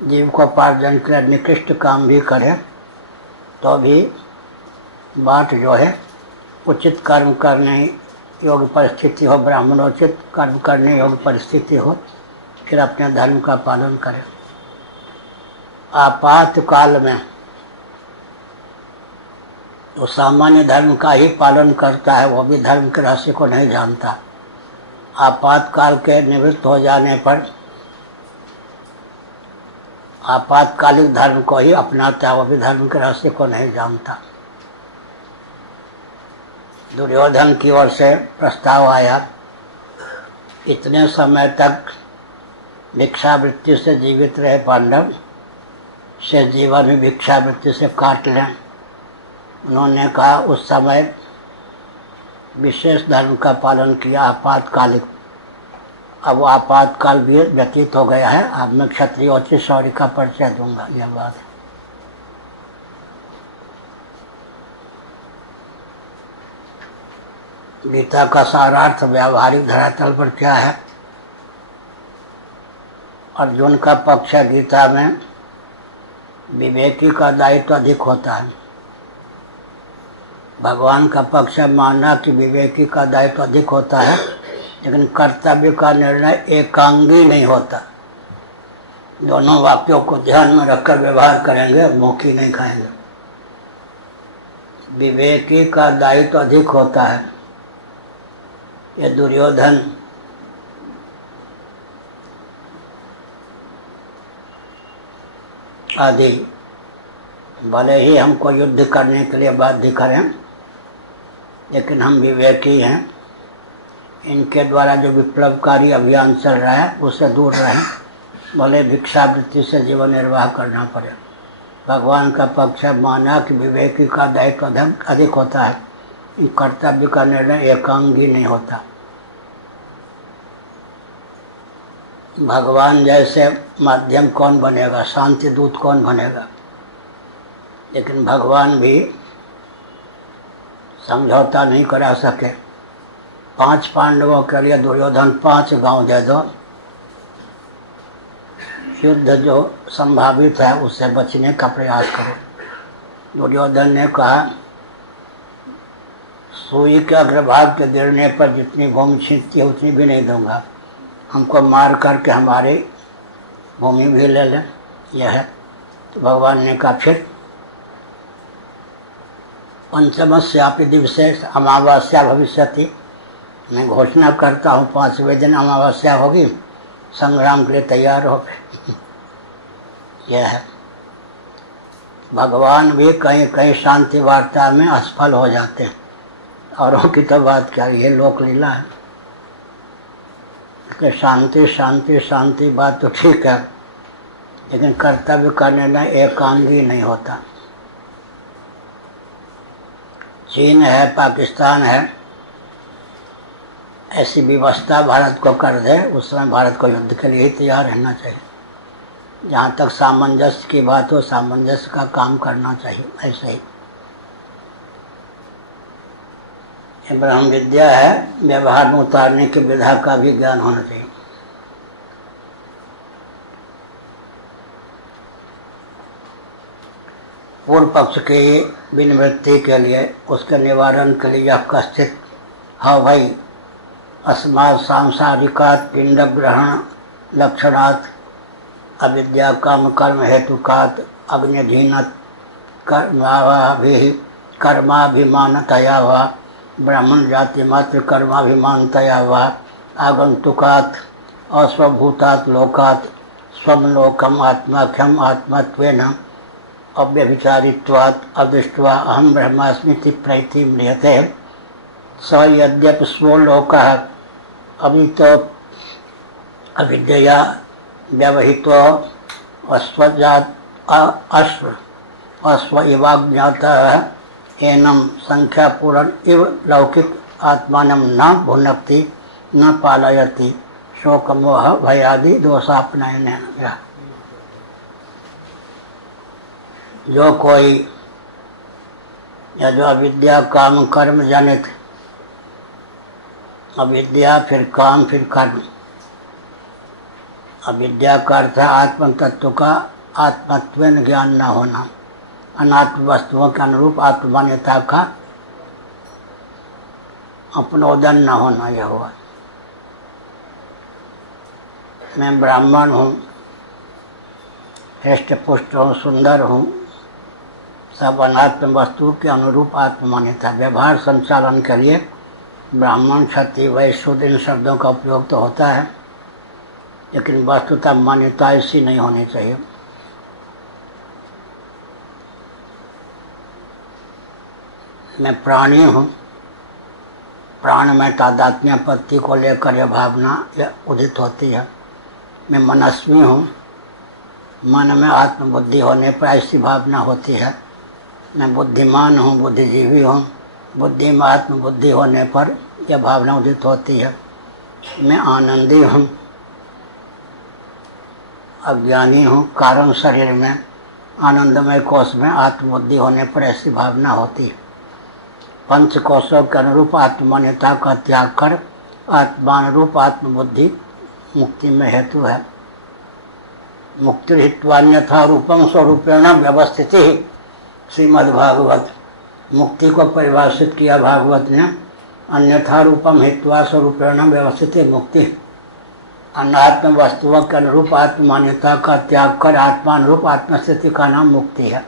जीविकोपार्जन के लिए निकृष्ट काम भी करे तो भी बात जो है उचित कर्म करने योग्य परिस्थिति हो, ब्राह्मणोचित कर्म करने योग्य परिस्थिति हो, फिर अपने धर्म का पालन करें। आपातकाल में तो सामान्य धर्म का ही पालन करता है, वो भी धर्म के रहस्य को नहीं जानता। आपातकाल के निवृत्त हो जाने पर आपातकालिक धर्म को ही अपनाता है, वो भी धर्म के रहस्य को नहीं जानता। दुर्योधन की ओर से प्रस्ताव आया, इतने समय तक भिक्षावृत्ति से जीवित रहे पांडव, से जीवन में भिक्षावृत्ति से काट लें। उन्होंने कहा उस समय विशेष धर्म का पालन किया, आपातकालिक। अब वो आपातकाल भी व्यतीत हो गया है। अब मैं क्षत्रियोचित शौर्य का परिचय दूंगा, यह बात है। गीता का सारार्थ व्यावहारिक धरातल पर क्या है? अर्जुन का पक्ष है गीता में विवेकी का दायित्व अधिक होता है। भगवान का पक्ष मानना कि विवेकी का दायित्व अधिक होता है, लेकिन कर्तव्य का निर्णय एकांगी नहीं होता। दोनों वाक्यों को ध्यान में रखकर व्यवहार करेंगे, मौखी नहीं खाएंगे। विवेकी का दायित्व अधिक होता है। ये दुर्योधन आदि भले ही हमको युद्ध करने के लिए बाध्य करें, लेकिन हम विवेकी हैं। इनके द्वारा जो विप्लवकारी अभियान चल रहा है उससे दूर रहें, भले भिक्षावृत्ति से जीवन निर्वाह करना पड़े। भगवान का पक्ष माना कि विवेकी का दायित्व अधिक होता है, कर्तव्य का निर्णय एकांगी नहीं होता। भगवान जैसे माध्यम कौन बनेगा, शांति दूत कौन बनेगा? लेकिन भगवान भी समझौता नहीं करा सके। 5 पांडवों के लिए दुर्योधन 5 गांव दे दो, युद्ध जो संभावित है उससे बचने का प्रयास करो। दुर्योधन ने कहा, सुई के अग्रभाग के गिरने पर जितनी भूमि छींचती है उतनी भी नहीं दूंगा, हमको मार करके हमारी भूमि भी ले लें, यह है। तो भगवान ने कहा, फिर पंचमस्यापि दिवसे अमावस्या भविष्यति, मैं घोषणा करता हूँ 5वें दिन अमावस्या होगी, संग्राम के लिए तैयार हो। यह है। भगवान भी कहीं कहीं शांति वार्ता में असफल हो जाते हैं, औरों की तो बात क्या, ये लोक लीला है कि शांति शांति शांति बात तो ठीक है, लेकिन कर्तव्य का निर्णय एकांगी नहीं होता। चीन है, पाकिस्तान है, ऐसी व्यवस्था भारत को कर दे, उस समय भारत को युद्ध के लिए ही तैयार रहना चाहिए। जहाँ तक सामंजस्य की बात हो, सामंजस्य का काम करना चाहिए। ऐसे ही ब्रह्म विद्या है, व्यवहार में उतारने की विधा का भी ज्ञान होना चाहिए। पूर्व पक्ष की विनिवृत्ति के लिए, उसके निवारण के लिए यह कथित हाँ भाई अस्मात् सांसारिकात् पिंड ग्रहण लक्षणात् अविद्या काम कर्म हेतुकात् अग्निधीनत् कर्माभिमानतया वा ब्राह्मण जाति मात्र कर्माभिमानतया वा आगंतुकात् अस्वभूतात् लोकात् स्वम लोकम आत्माख्यम आत्मत्वेन अव्यभिचारित्वात् अदृष्ट्वा अहम ब्रह्मास्मीति प्रैति म्रियते स यद्यपि स्वो लोकः अवितो अविद्यया व्यवहितो अश्व इवाज्ञातः एनम संख्या पूर्ण इव लौकिक आत्मानं न भुनक्ति न पालयति शोक मोह भयादि दोषापनयन। जो कोई या जो अविद्या काम कर्म जनित, अविद्या फिर काम फिर कर्म, अविद्या का अर्थ आत्म तत्व का आत्मत्व ज्ञान न होना, अनात्म वस्तुओं के अनुरूप आत्ममान्यता का अपनोदन न होना, यह हुआ। मैं ब्राह्मण हूँ, हृष्ट पुष्ट हूँ, सुंदर हूँ, सब अनात्म वस्तु के अनुरूप आत्ममान्यता। व्यवहार संचालन के लिए ब्राह्मण क्षत्रिय वैश्य इन शब्दों का उपयोग तो होता है, लेकिन वस्तुतः मान्यता ऐसी नहीं होनी चाहिए। मैं प्राणी हूँ, प्राण में तादात्म्यपत्ति को लेकर यह भावना उदित होती है। मैं मनस्वी हूँ, मन में आत्मबुद्धि होने पर ऐसी भावना होती है। मैं बुद्धिमान हूँ, बुद्धिजीवी हूँ, बुद्धि में आत्मबुद्धि होने पर यह भावना उदित होती है। मैं आनंदी हूँ, अज्ञानी हूँ। कारण शरीर में आनंदमय कोश में आत्मबुद्धि होने पर ऐसी भावना होती है। पंच कोशों के अनुरूप आत्मान्यता का त्याग कर आत्मानुरूप आत्मबुद्धि मुक्ति में हेतु है। मुक्ति हित्वान्यथा रूपम स्वरूपेण व्यवस्थित ही श्रीमद्भागवत। मुक्ति को परिभाषित किया भागवत ने, अन्यथा रूपम हित्वा स्वरूपेण व्यवस्थित मुक्ति। अनात्म वस्तुओं के अनुरूप आत्मान्यता का त्याग कर आत्मानुरूप आत्मस्थिति का नाम मुक्ति है।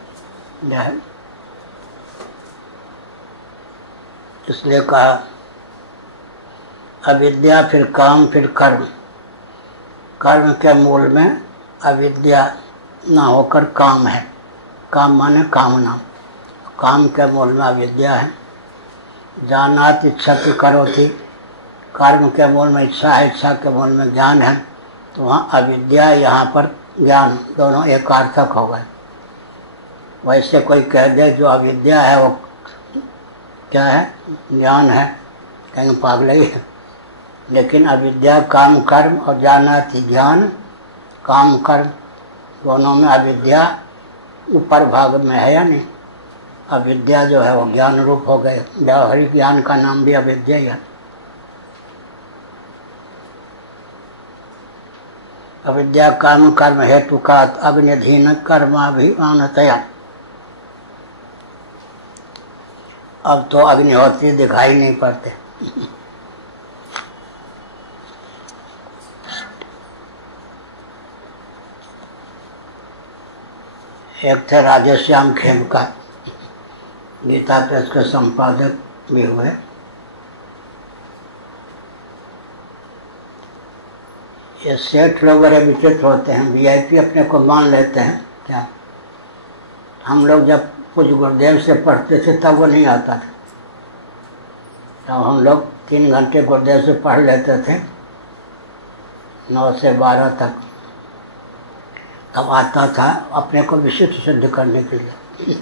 इसलिए कहा अविद्या, फिर काम, फिर कर्म। कर्म के मूल में अविद्या न होकर काम है। काम माने कामना। काम के मूल में अविद्या है। जानात इच्छति करोति। कर्म के मूल में इच्छा है, इच्छा के मूल में ज्ञान है। तो वहाँ अविद्या, यहाँ पर ज्ञान, दोनों एक अर्थक हो गए। वैसे कोई कह दे जो अविद्या है वो क्या है? ज्ञान है, कहीं पागल ही है। लेकिन अविद्या काम कर्म और जानाति ज्ञान, काम कर्म दोनों में अविद्या ऊपर भाग में है या नहीं? अविद्या जो है वो ज्ञान रूप हो गए। व्यावहारिक ज्ञान का नाम भी अविद्या ही है। अविद्या काम कर्म हेतु का अग्निधीन कर्माभिमानतया। अब तो अग्निहोत्री दिखाई नहीं पड़ते। एक थे राजेश्याम खेमका, गीता प्रेस के संपादक भी हुए। ये सेठ लोग बड़े विचित्र होते हैं, वीआईपी अपने को मान लेते हैं। क्या हम लोग जब पूज्य गुरुदेव से पढ़ते थे तब वो नहीं आता था। तब हम लोग 3 घंटे गुरुदेव से पढ़ लेते थे 9 से 12 तक। तब आता था अपने को विशिष्ट सिद्ध करने के लिए।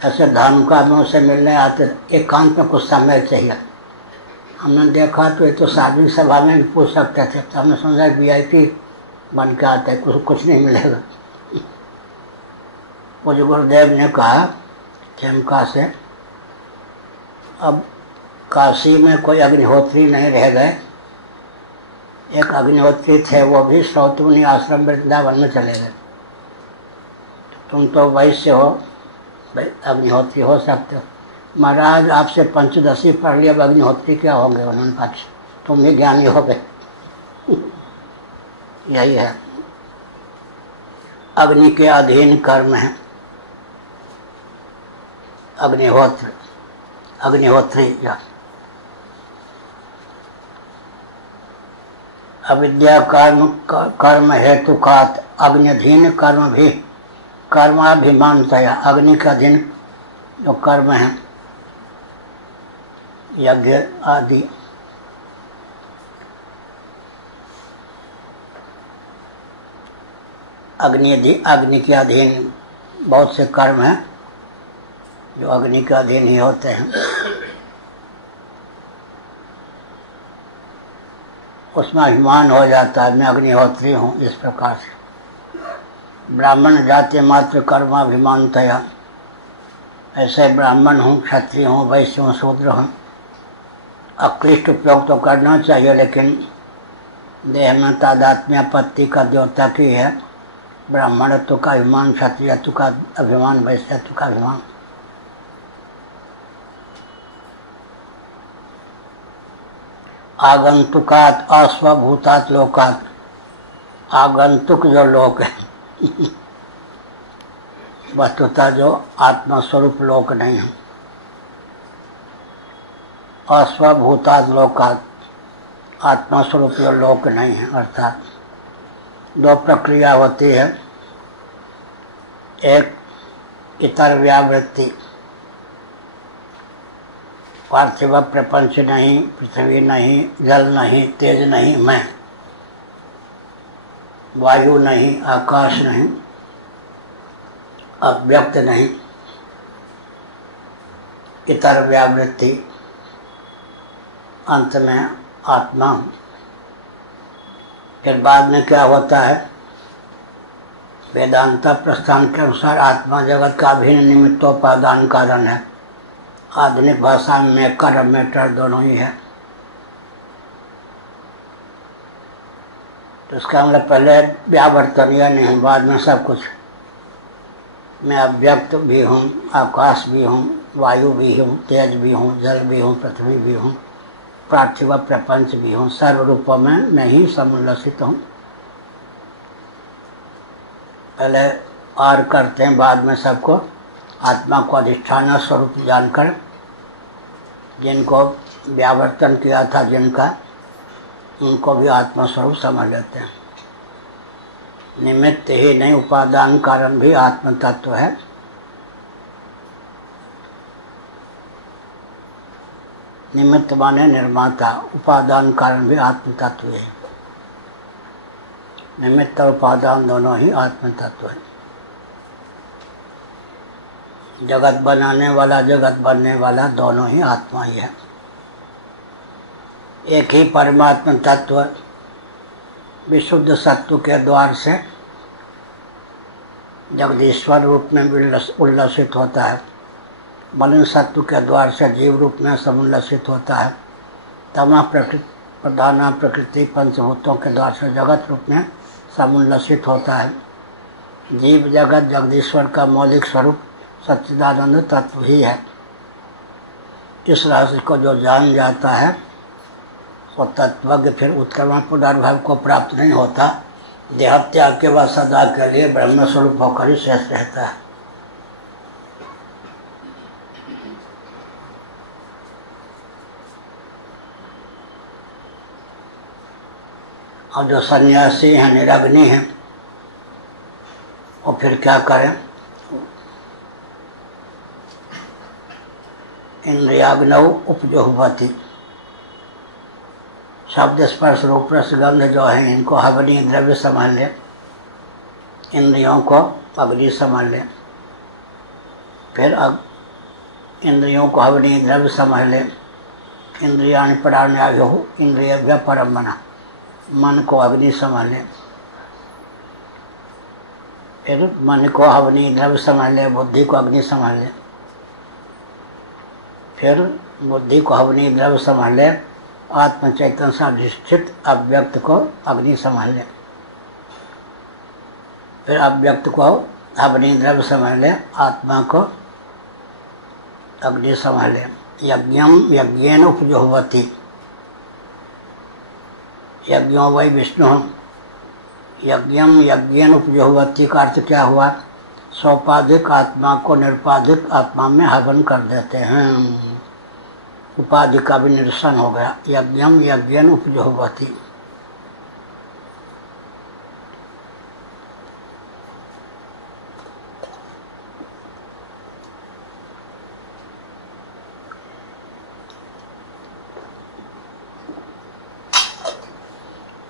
ऐसे धार्मिकों से मिलने आते, एकांत में कुछ समय चाहिए। हमने देखा तो ये तो सार्वजनिक सभा में भी पूछ सकते थे। तो हमने समझा वीआईपी बन के आते हैं, कुछ नहीं मिलेगा। पूज्य गुरुदेव ने कहा खेमका से, अब काशी में कोई अग्निहोत्री नहीं रह गए। एक अग्निहोत्री थे, वो भी श्रोतमुनि आश्रम वृंदावन में चले गए। तुम तो वैश्य हो, अग्निहोत्री हो सकते हो। महाराज आपसे पंचदशी पढ़ लिया, अब अग्निहोत्री क्या होंगे? उन्होंने कहा तुम भी ज्ञानी हो गए। यही है, अग्नि के अधीन कर्म है। अग्निहोत्री या अविद्या कर्म हेतु का अग्निधीन कर्म भी कर्माभिमानतया। अग्नि का अधीन जो कर्म है, यज्ञ आदि, अग्नि के अधीन बहुत से कर्म हैं जो अग्नि के अधीन ही होते हैं। उसमें अभिमान हो जाता है, मैं अग्निहोत्री हूँ। इस प्रकार से ब्राह्मण जाति मात्र कर्माभिमानतया। ऐसे ब्राह्मण हूँ, क्षत्रिय हूँ, वैश्य हूँ, शूद्र हूँ। अक्लिष्ट उपयोग तो करना चाहिए, लेकिन देह में तादात्म्य आपत्ति का द्योतक ही है। ब्राह्मणत्व का अभिमान, क्षत्रियत्व का अभिमान, वैश्यत्व का अभिमान। आगंतुकात अस्वभूतात लोकात। आगंतुक जो लोक है वस्तुतः जो आत्मा स्वरूप लोक नहीं है। अस्वभूतात लोकात, आत्मा स्वरूप जो लोक नहीं है। अर्थात 2 प्रक्रिया होती है। एक इतर व्यावृत्ति, पार्थिव प्रपंच नहीं, पृथ्वी नहीं, जल नहीं, तेज नहीं, मैं, वायु नहीं, आकाश नहीं, अव्यक्त नहीं, इतर व्यावृत्ति। अंत में आत्मा फिर बाद में क्या होता है, वेदांता प्रस्थान के अनुसार आत्मा जगत का अभिन्न निमित्तोपादान कारण है। आधुनिक भाषा में मेकर और मेटर दोनों ही है। तो इसका मतलब पहले व्यावर्तन या नहीं, बाद में सब कुछ। मैं अव्यक्त भी हूँ, आकाश भी हूँ, वायु भी हूँ, तेज भी हूँ, जल भी हूँ, पृथ्वी भी हूँ, पार्थिव प्रपंच भी हूँ, सर्व रूपों में मैं ही समुल्लसित हूँ। पहले और करते हैं, बाद में सबको आत्मा को अधिष्ठान स्वरूप जानकर, जिनको व्यावर्तन किया था जिनका, उनको भी आत्मा स्वरूप समझ लेते हैं। निमित्त ही नहीं, उपादान कारण भी आत्म तत्व है। निमित्त माने निर्माता, उपादान कारण भी आत्म तत्व है। निमित्त और उपादान दोनों ही आत्म तत्व है। जगत बनाने वाला, जगत बनने वाला दोनों ही आत्मा ही है। एक ही परमात्मा तत्व विशुद्ध सत्व के द्वार से जगदीश्वर रूप में उल्लसित होता है, मलिन सत्व के द्वार से जीव रूप में समुल्लसित होता है, तमः प्रधान प्रकृति पंचभूतों के द्वार से जगत रूप में समुल्लसित होता है। जीव जगत जगदीश्वर का मौलिक स्वरूप सच्चिदानंद तत्व ही है। इस रहस्य को जो जान जाता है वो तत्वज्ञ फिर उत्क्रमण पुनर्भव को प्राप्त नहीं होता। देह त्याग के बाद सदा के लिए ब्रह्म स्वरूप होकर ही शेष रहता है। और जो सन्यासी हैं, निरग्नि हैं, वो फिर क्या करें? इंद्रियाग्नौ उपजुह्वति, शब्द स्पर्श रूप रसगंध जो है इनको अग्नि द्रव्य समझ ले, इंद्रियों को अग्नि समझ ले। फिर इंद्रियों को अग्नि द्रव्य समझ ले। इंद्रियाणि प्राणायाहुः इंद्रियेभ्यः परं मनः, मन को अग्नि समझ ले। फिर मन को अग्नि द्रव्य समझ ले, बुद्धि को अग्नि समझ ले। फिर बुद्धि को अग्नि द्रव्य समझ ले, आत्म चैतन्य से अधिष्ठित अव्यक्त को अग्नि समझ ले। फिर अव्यक्त को अग्नि द्रव्य समझ ले, आत्मा को अग्नि समझ ले। यज्ञम यज्ञेन उपजुह्वति, यज्ञो वै विष्णु। यज्ञम यज्ञेन उपजुह्वति का अर्थ क्या हुआ? सोपाधिक आत्मा को निरुपाधिक आत्मा में हवन कर देते हैं। उपाधि का भी निरसन हो गया। यज्ञम यज्ञेन उपजुह्वति।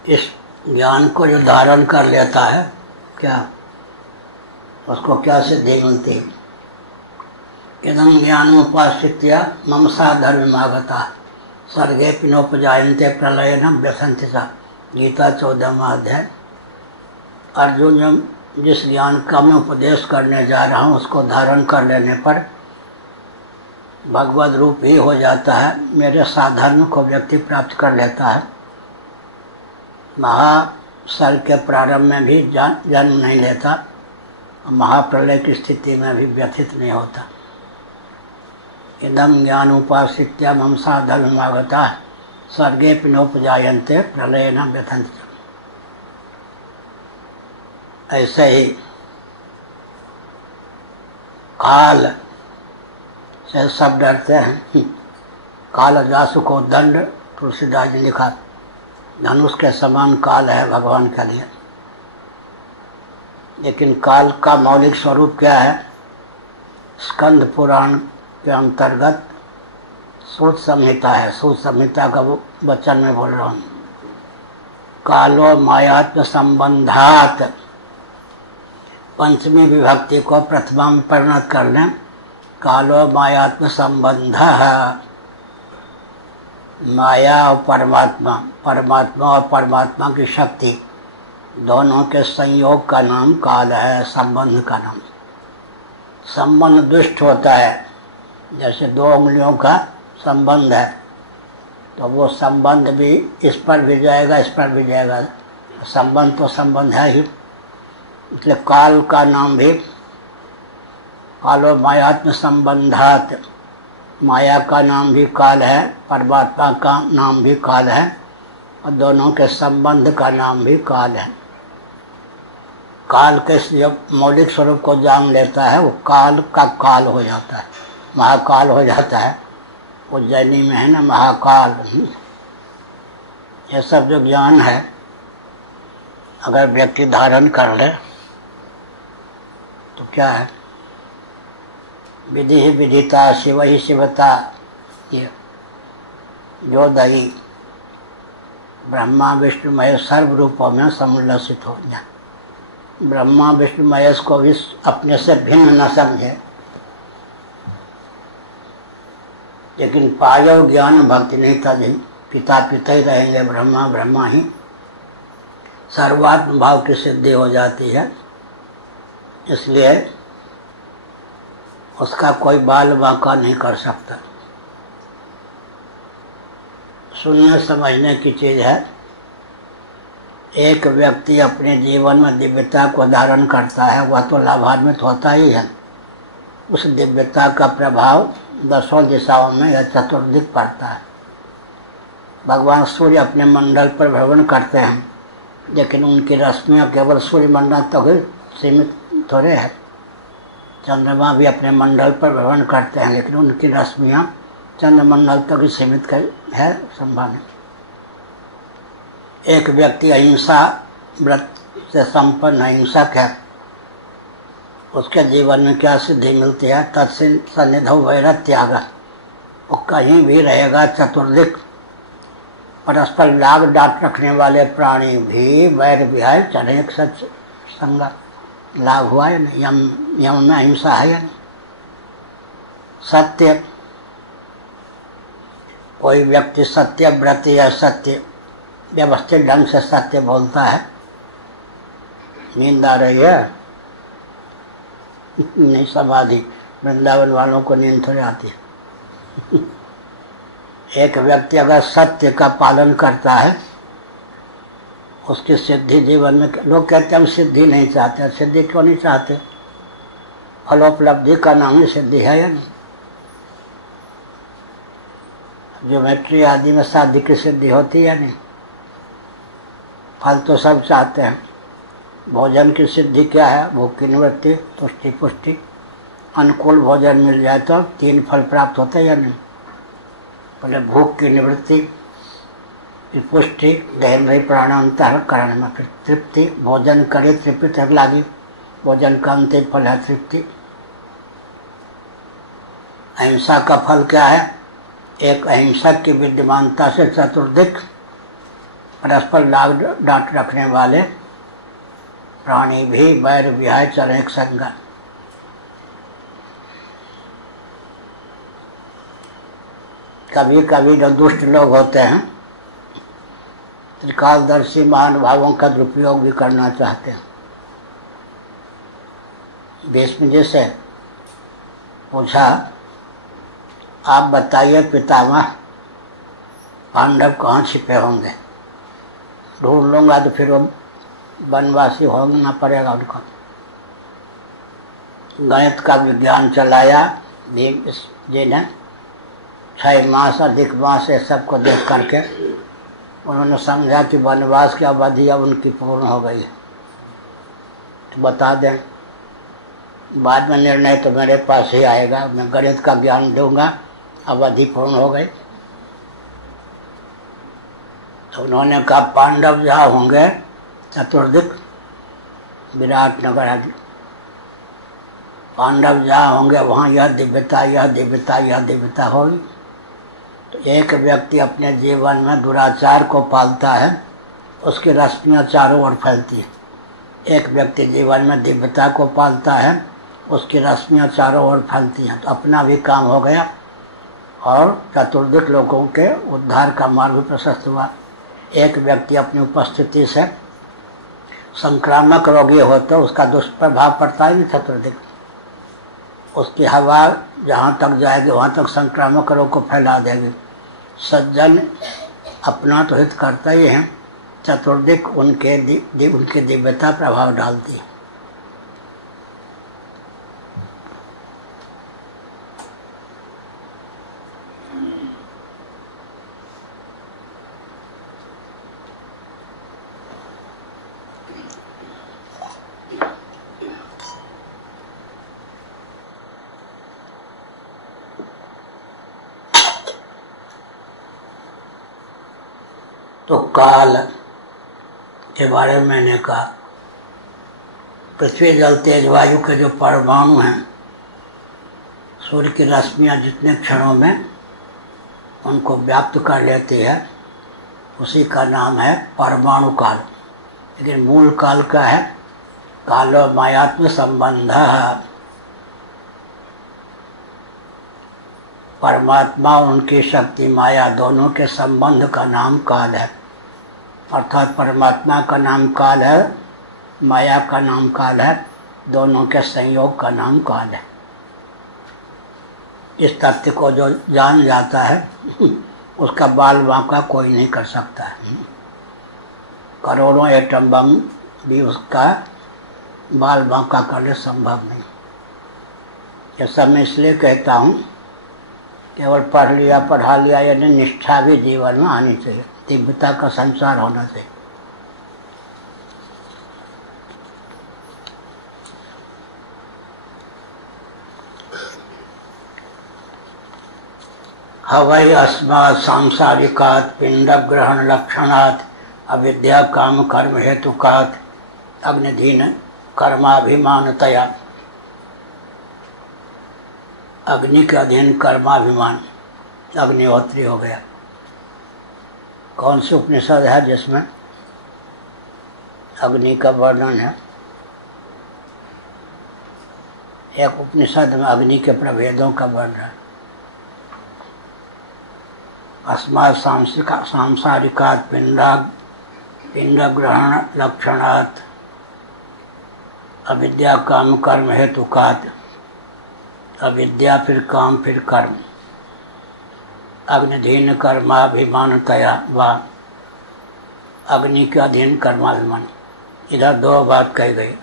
इस ज्ञान को जो धारण कर लेता है, क्या उसको क्या सिद्धि मिलती है? इदं ज्ञानमुपाश्रित्य ममसा धर्ममागता सर्गे पिनोपजायन्ते प्रलयेन व्यसन्ति सा। गीता 14वां अध्याय। अर्जुन, जब जिस ज्ञान का मैं उपदेश करने जा रहा हूँ उसको धारण कर लेने पर भगवद रूप ही हो जाता है। मेरे साधर्म को व्यक्ति प्राप्त कर लेता है। महासर्ग के प्रारंभ में भी जन्म नहीं लेता, महाप्रलय की स्थिति में भी व्यथित नहीं होता। इदं ज्ञान उपाश्रित्य ममसा धर्ममागता सर्गे पिनोपजायन्ते प्रलयेन व्यथन्ति। ऐसे ही काल से सब डरते हैं। कालदासु को दंड, तुलसीदास ने लिखा, धनुष के समान काल है भगवान के लिए। लेकिन काल का मौलिक स्वरूप क्या है? स्कंद पुराण के अंतर्गत सूत संहिता है। सूत संहिता का वचन में बोल रहा हूँ। कालो मायात्म संबंधात, पंचमी विभक्ति को प्रथमा में परिणत कर लें। कालो मायात्म संबंध, माया और परमात्मा, परमात्मा और परमात्मा की शक्ति दोनों के संयोग का नाम काल है, संबंध का नाम। संबंध दुष्ट होता है, जैसे दो उंगलियों का संबंध है, तो वो संबंध भी इस पर भी जाएगा, इस पर भी जाएगा। संबंध तो संबंध है ही, इसलिए काल का नाम भी कालो मायात्म संबंधात, माया का नाम भी काल है, परमात्मा का नाम भी काल है, और दोनों के संबंध का नाम भी काल है। काल के जब मौलिक स्वरूप को जान लेता है वो काल का काल हो जाता है, महाकाल हो जाता है। उज्जैनी में है ना महाकाल। ये सब जो ज्ञान है अगर व्यक्ति धारण कर ले तो क्या है, विधि ही विधिता, शिव ही शिवता, ये जो दही ब्रह्मा विष्णु महेश सर्व रूपों में समुल्लसित हो जाए। ब्रह्मा विष्णु महेश को भी अपने से भिन्न न समझे, लेकिन पायो ज्ञान भक्ति नहीं तजी, पिता पिता ही रहेंगे, ब्रह्मा ब्रह्मा ही, सर्वात्म भाव की सिद्धि हो जाती है। इसलिए उसका कोई बाल बांका नहीं कर सकता। सुनने समझने की चीज है। एक व्यक्ति अपने जीवन में दिव्यता को धारण करता है, वह तो लाभान्वित होता ही है। उस दिव्यता का प्रभाव दसों दिशाओं में या चतुर्दिक पड़ता है। भगवान सूर्य अपने मंडल पर भ्रमण करते हैं, लेकिन उनकी रश्मियाँ केवल सूर्य मंडल तक ही सीमित थोड़े है। चंद्रमा भी अपने मंडल पर भ्रमण करते हैं, लेकिन उनकी रश्मियाँ चंद्रमंडल तक ही सीमित है, संभव है। एक व्यक्ति अहिंसा व्रत से संपन्न अहिंसक है, उसके जीवन में क्या सिद्धि मिलती है, तत्सन्निधौ वैर त्याग। वो कहीं भी रहेगा चतुर्दिक, परस्पर लाग डांट रखने वाले प्राणी भी वैर विहाय चले सच संग। लाभ हुआ है नहीं, यम में अहिंसा है या नहीं। सत्य, कोई व्यक्ति सत्य व्रती या सत्य व्यवस्थित ढंग से सत्य बोलता है, नींद आ रही है नहीं, समाधि, वृंदावन वालों को नींद थोड़ी आती है। एक व्यक्ति अगर सत्य का पालन करता है, उसकी सिद्धि जीवन में, लोग कहते हैं हम सिद्धि नहीं चाहते। सिद्धि क्यों नहीं चाहते? फलोपलब्धि का नाम ही सिद्धि है या नहीं? ज्योमेट्री आदि में शादी की सिद्धि होती है नहीं? फल तो सब चाहते हैं। भोजन की सिद्धि क्या है? भूख की निवृत्ति, तुष्टि पुष्टि। अनुकूल भोजन मिल जाए तो 3 फल प्राप्त होते हैं या नहीं? पहले भूख की निवृत्ति, फिर पुष्टि, देहेन्द्रिय प्राणांतःकरण में, फिर तृप्ति, भोजन करे तृप्ति तक लागी, भोजन का अंतिम फल है तृप्ति। अहिंसा का फल क्या है? एक अहिंसक की विद्यमानता से चतुर्दिक परस्पर लाग डांट रखने वाले प्राणी भी वैर विहाय चले संग। कभी कभी जो दुष्ट लोग होते हैं त्रिकालदर्शी महानुभावों का दुरुपयोग भी करना चाहते हैं। भीष्म जी से पूछा, आप बताइए पितामह पांडव कहाँ छिपे होंगे? ढूंढ लूंगा तो फिर वो वनवासी होना पड़ेगा उनको। गणित का विज्ञान चलाया भीम जी ने, 6 मास अधिक मास ये सबको देख करके उन्होंने समझा कि वनवास की अवधि अब उनकी पूर्ण हो गई है, तो बता दें। बाद में निर्णय तो मेरे पास ही आएगा, मैं गणित का ज्ञान दूंगा, अवधि पूर्ण हो गई। तो उन्होंने कहा पांडव जहाँ होंगे चतुर्दिक विराट नगर आदि, पांडव जहाँ होंगे वहाँ यह दिव्यता यह दिव्यता यह दिव्यता होगी। तो एक व्यक्ति अपने जीवन में दुराचार को पालता है, उसकी रश्मियाँ चारों ओर फैलती है। एक व्यक्ति जीवन में दिव्यता को पालता है, उसकी रश्मियाँ चारों ओर फैलती हैं, तो अपना भी काम हो गया और चतुर्दिक लोगों के उद्धार का मार्ग भी प्रशस्त हुआ। एक व्यक्ति अपनी उपस्थिति से संक्रामक रोगी हो तो उसका दुष्प्रभाव पड़ता ही नहीं चतुर्दिक। उसकी हवा जहाँ तक जाएगी वहाँ तक संक्रामक रोग को फैला देगी। सज्जन अपना तो हित करता ही है, चतुर्दिक उनके दिव्यता प्रभाव डालती है। तो काल के बारे में मैंने कहा, पृथ्वी जल तेज वायु के जो परमाणु हैं, सूर्य की रश्मियाँ जितने क्षणों में उनको व्याप्त कर लेती है, उसी का नाम है परमाणु काल। लेकिन मूल काल का है कालो मायात्म संबंध। परमात्मा और उनकी शक्ति माया दोनों के संबंध का नाम काल है। अर्थात परमात्मा का नाम काल है, माया का नाम काल है, दोनों के संयोग का नाम काल है। इस तथ्य को जो जान जाता है उसका बाल बांका कोई नहीं कर सकता है। करोड़ों एटम बम भी उसका बाल बांका करने संभव नहीं। ये सब मैं इसलिए कहता हूँ, केवल पढ़ लिया पढ़ा लिया यानी निष्ठा भी जीवन में आनी चाहिए, दिव्यता का संचार होना चाहिए। हवै अस्मात् सांसारिकात् पिंड ग्रहण लक्षणात् अविद्या काम कर्म हेतुकात् अग्निधीन कर्माभिमानतया। अग्नि के अधीन कर्माभिमान, अग्निहोत्री हो गया। कौन सी उपनिषद है जिसमें अग्नि का वर्णन है? एक उपनिषद में अग्नि के प्रभेदों का वर्णन। अस्मात् सांसारिकात् पिंड ग्रहण लक्षणात् अविद्या काम कर्म हेतुकात्। अविद्या फिर काम फिर कर्म, अग्निधीन कर्माभिमानतया व अग्नि के अधीन कर्माभिमान। इधर दो बात कही गई,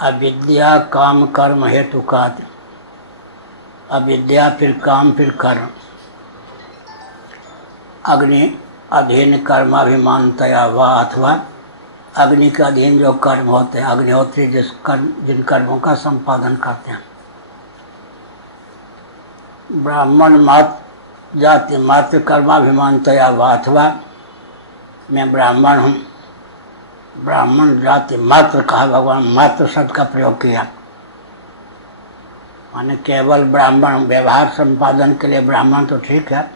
अविद्या काम कर्म हेतुकात्। अविद्या फिर काम फिर कर्म, अग्नि अधीन कर्माभिमानतया व अथवा अग्नि के अधीन जो कर्म होते हैं, अग्निहोत्री जिन कर्मों का संपादन करते हैं। ब्राह्मण मात्र जाति मात्र कर्माभिमानतया अथवा मैं ब्राह्मण हूँ। ब्राह्मण जाति मात्र कहा, भगवान मात्र शब्द का प्रयोग किया, माने केवल ब्राह्मण। व्यवहार संपादन के लिए ब्राह्मण तो ठीक है,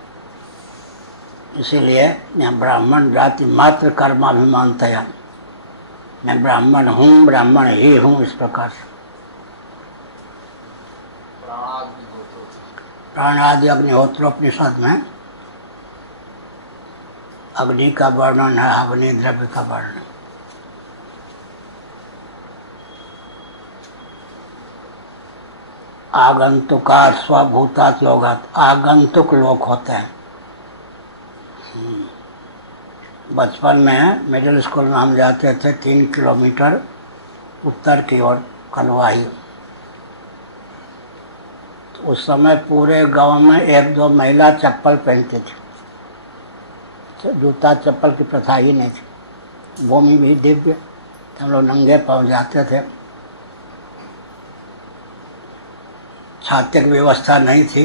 इसीलिए यहाँ ब्राह्मण जाति मात्र कर्माभिमानतया, मैं ब्राह्मण हूँ, ब्राह्मण ही हूँ, इस प्रकार से। प्राणादि अग्निहोत्रोपनिषद में अग्नि का वर्णन है, अग्नि द्रव्य का वर्णन। आगंतुकात् स्वभूतात् लोगात्, आगंतुक लोग होते हैं। बचपन में मिडिल स्कूल में हम जाते थे 3 किलोमीटर उत्तर की ओर कलवाही। तो उस समय पूरे गांव में 1-2 महिला चप्पल पहनती थी, तो जूता चप्पल की प्रथा ही नहीं थी। भूमि भी दिव्य, हम लोग नंगे पांव जाते थे। छात्र की व्यवस्था नहीं थी।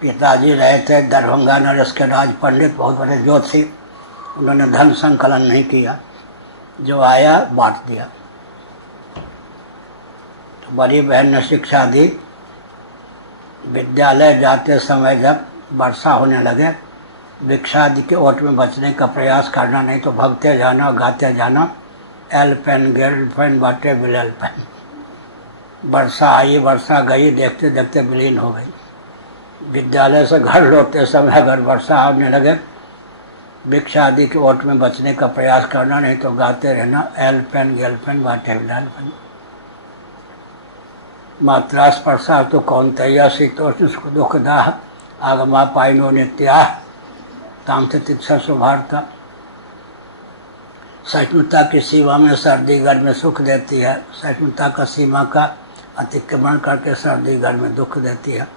पिताजी रहे थे दरभंगा नरेश के राज पंडित, बहुत बड़े ज्योतिषी। उन्होंने धन संकलन नहीं किया, जो आया बांट दिया। तो बड़ी बहन ने शिक्षा दी। विद्यालय जाते समय जब वर्षा होने लगे, वृक्षादि के ओट में बचने का प्रयास करना, नहीं तो भगते जाना, गाते जाना, एल पेन गेल पेन बाटे बिलेल पेन। वर्षा आई, वर्षा गई, देखते देखते विलीन हो गई। विद्यालय से घर लौटते समय अगर वर्षा आने लगे भिक्षा आदि के ओट में बचने का प्रयास करना, नहीं तो गाते रहना एल पेन गेल पेन वाटे विलाल पेन। मात्रा स्पर्शा तो कौनतैया शीतोष्ण सुख दुखदाह आगमा पाइनो नित्या ताम तिक्षा सुभारता। सहिष्णुता की सीमा में सर्दी गर्मी सुख देती है, सहिष्णुता का सीमा का अतिक्रमण करके सर्दी गर्मी दुख देती है।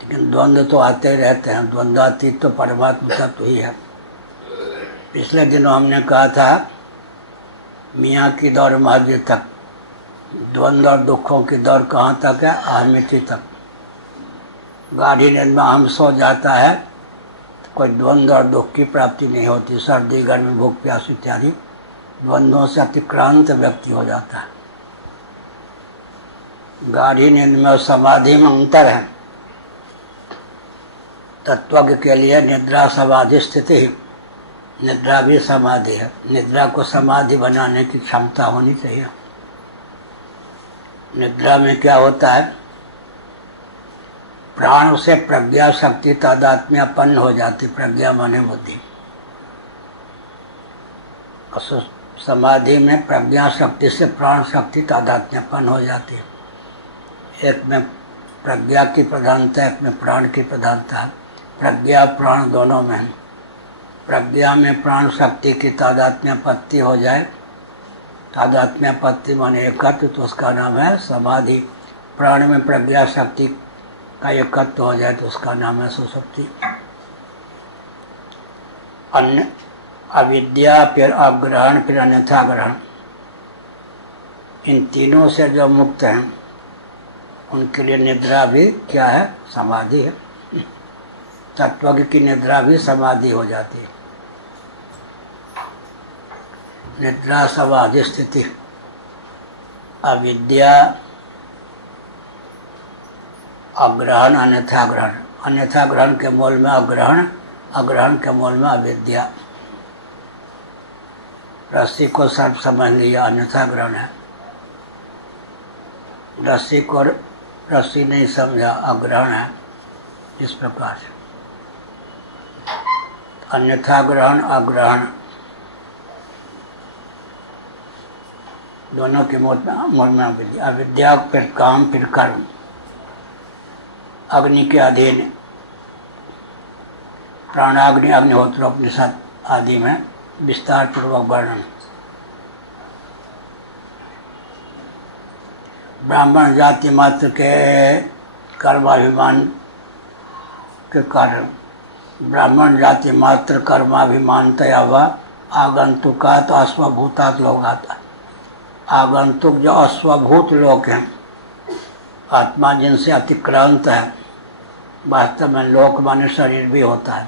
लेकिन द्वंद्व तो आते रहते हैं, द्वंद्वातीत तो परमात्मा तत्व ही है। पिछले दिनों हमने कहा था मियाँ की दौर मस्जिद तक, द्वंद्व और दुखों की दौर कहाँ तक है? अहमिति तक। गाढ़ी नींद में हम सो जाता है तो कोई द्वंद्व और दुख की प्राप्ति नहीं होती। सर्दी गर्मी भूख प्यास इत्यादि द्वंद्वों से अतिक्रांत व्यक्ति हो जाता है। गाढ़ी नींद में और समाधि में अंतर है। तत्वज्ञ के लिए निद्रा समाधि स्थिति ही, निद्रा भी समाधि है। निद्रा को समाधि बनाने की क्षमता होनी चाहिए। निद्रा में क्या होता है? प्राण से प्रज्ञा शक्ति तादात्म्यपन्न हो जाती। प्रज्ञा माने बुद्धि। समाधि में प्रज्ञा शक्ति से प्राण शक्ति तादात्म्यपन्न हो जाती है। एक में प्रज्ञा की प्रधानता, एक में प्राण की प्रधानता है। प्रज्ञा प्राण दोनों में। प्रज्ञा में प्राण शक्ति की तादात्म्यपत्ति हो जाए, तादात्म्यपत्ति माने एकत्व, तो उसका नाम है समाधि। प्राण में प्रज्ञा शक्ति का एकत्व हो जाए तो उसका नाम है सुषुप्ति। अन्य अविद्या, फिर अग्रहण, फिर अन्यथा ग्रहण, इन तीनों से जो मुक्त हैं उनके लिए निद्रा भी क्या है? समाधि है। तत्वज्ञ की निद्रा भी समाधि हो जाती है। निद्रा समाधि स्थिति। अविद्या, अग्रहण, अन्यथा ग्रहण। अन्यथा ग्रहण के मूल में अग्रहण, अग्रहण के मूल में अविद्या। रस्सी को सर्प समझ लिया, अन्यथा ग्रहण है। रस्सी को रस्सी नहीं समझा, अग्रहण है। इस प्रकार से अन्यथा ग्रहण, अग्रहण दोनों के मूल में अविद्या। अविद्या फिर काम, फिर कर्म, अग्नि के अधीन। प्राणाग्नि, अग्निहोत्रोपनिषद आदि में विस्तार पूर्वक वर्णन। ब्राह्मण जाति मात्र के कर्माभिमान के कारण, ब्राह्मण जाति मात्र कर्माभिमानतया हुआ आगंतुकात अश्वभूतात लोग आता। आगंतुक जो अश्वभूत लोग हैं, आत्मा जिनसे अतिक्रांत है, वास्तव में लोक माने शरीर भी होता है।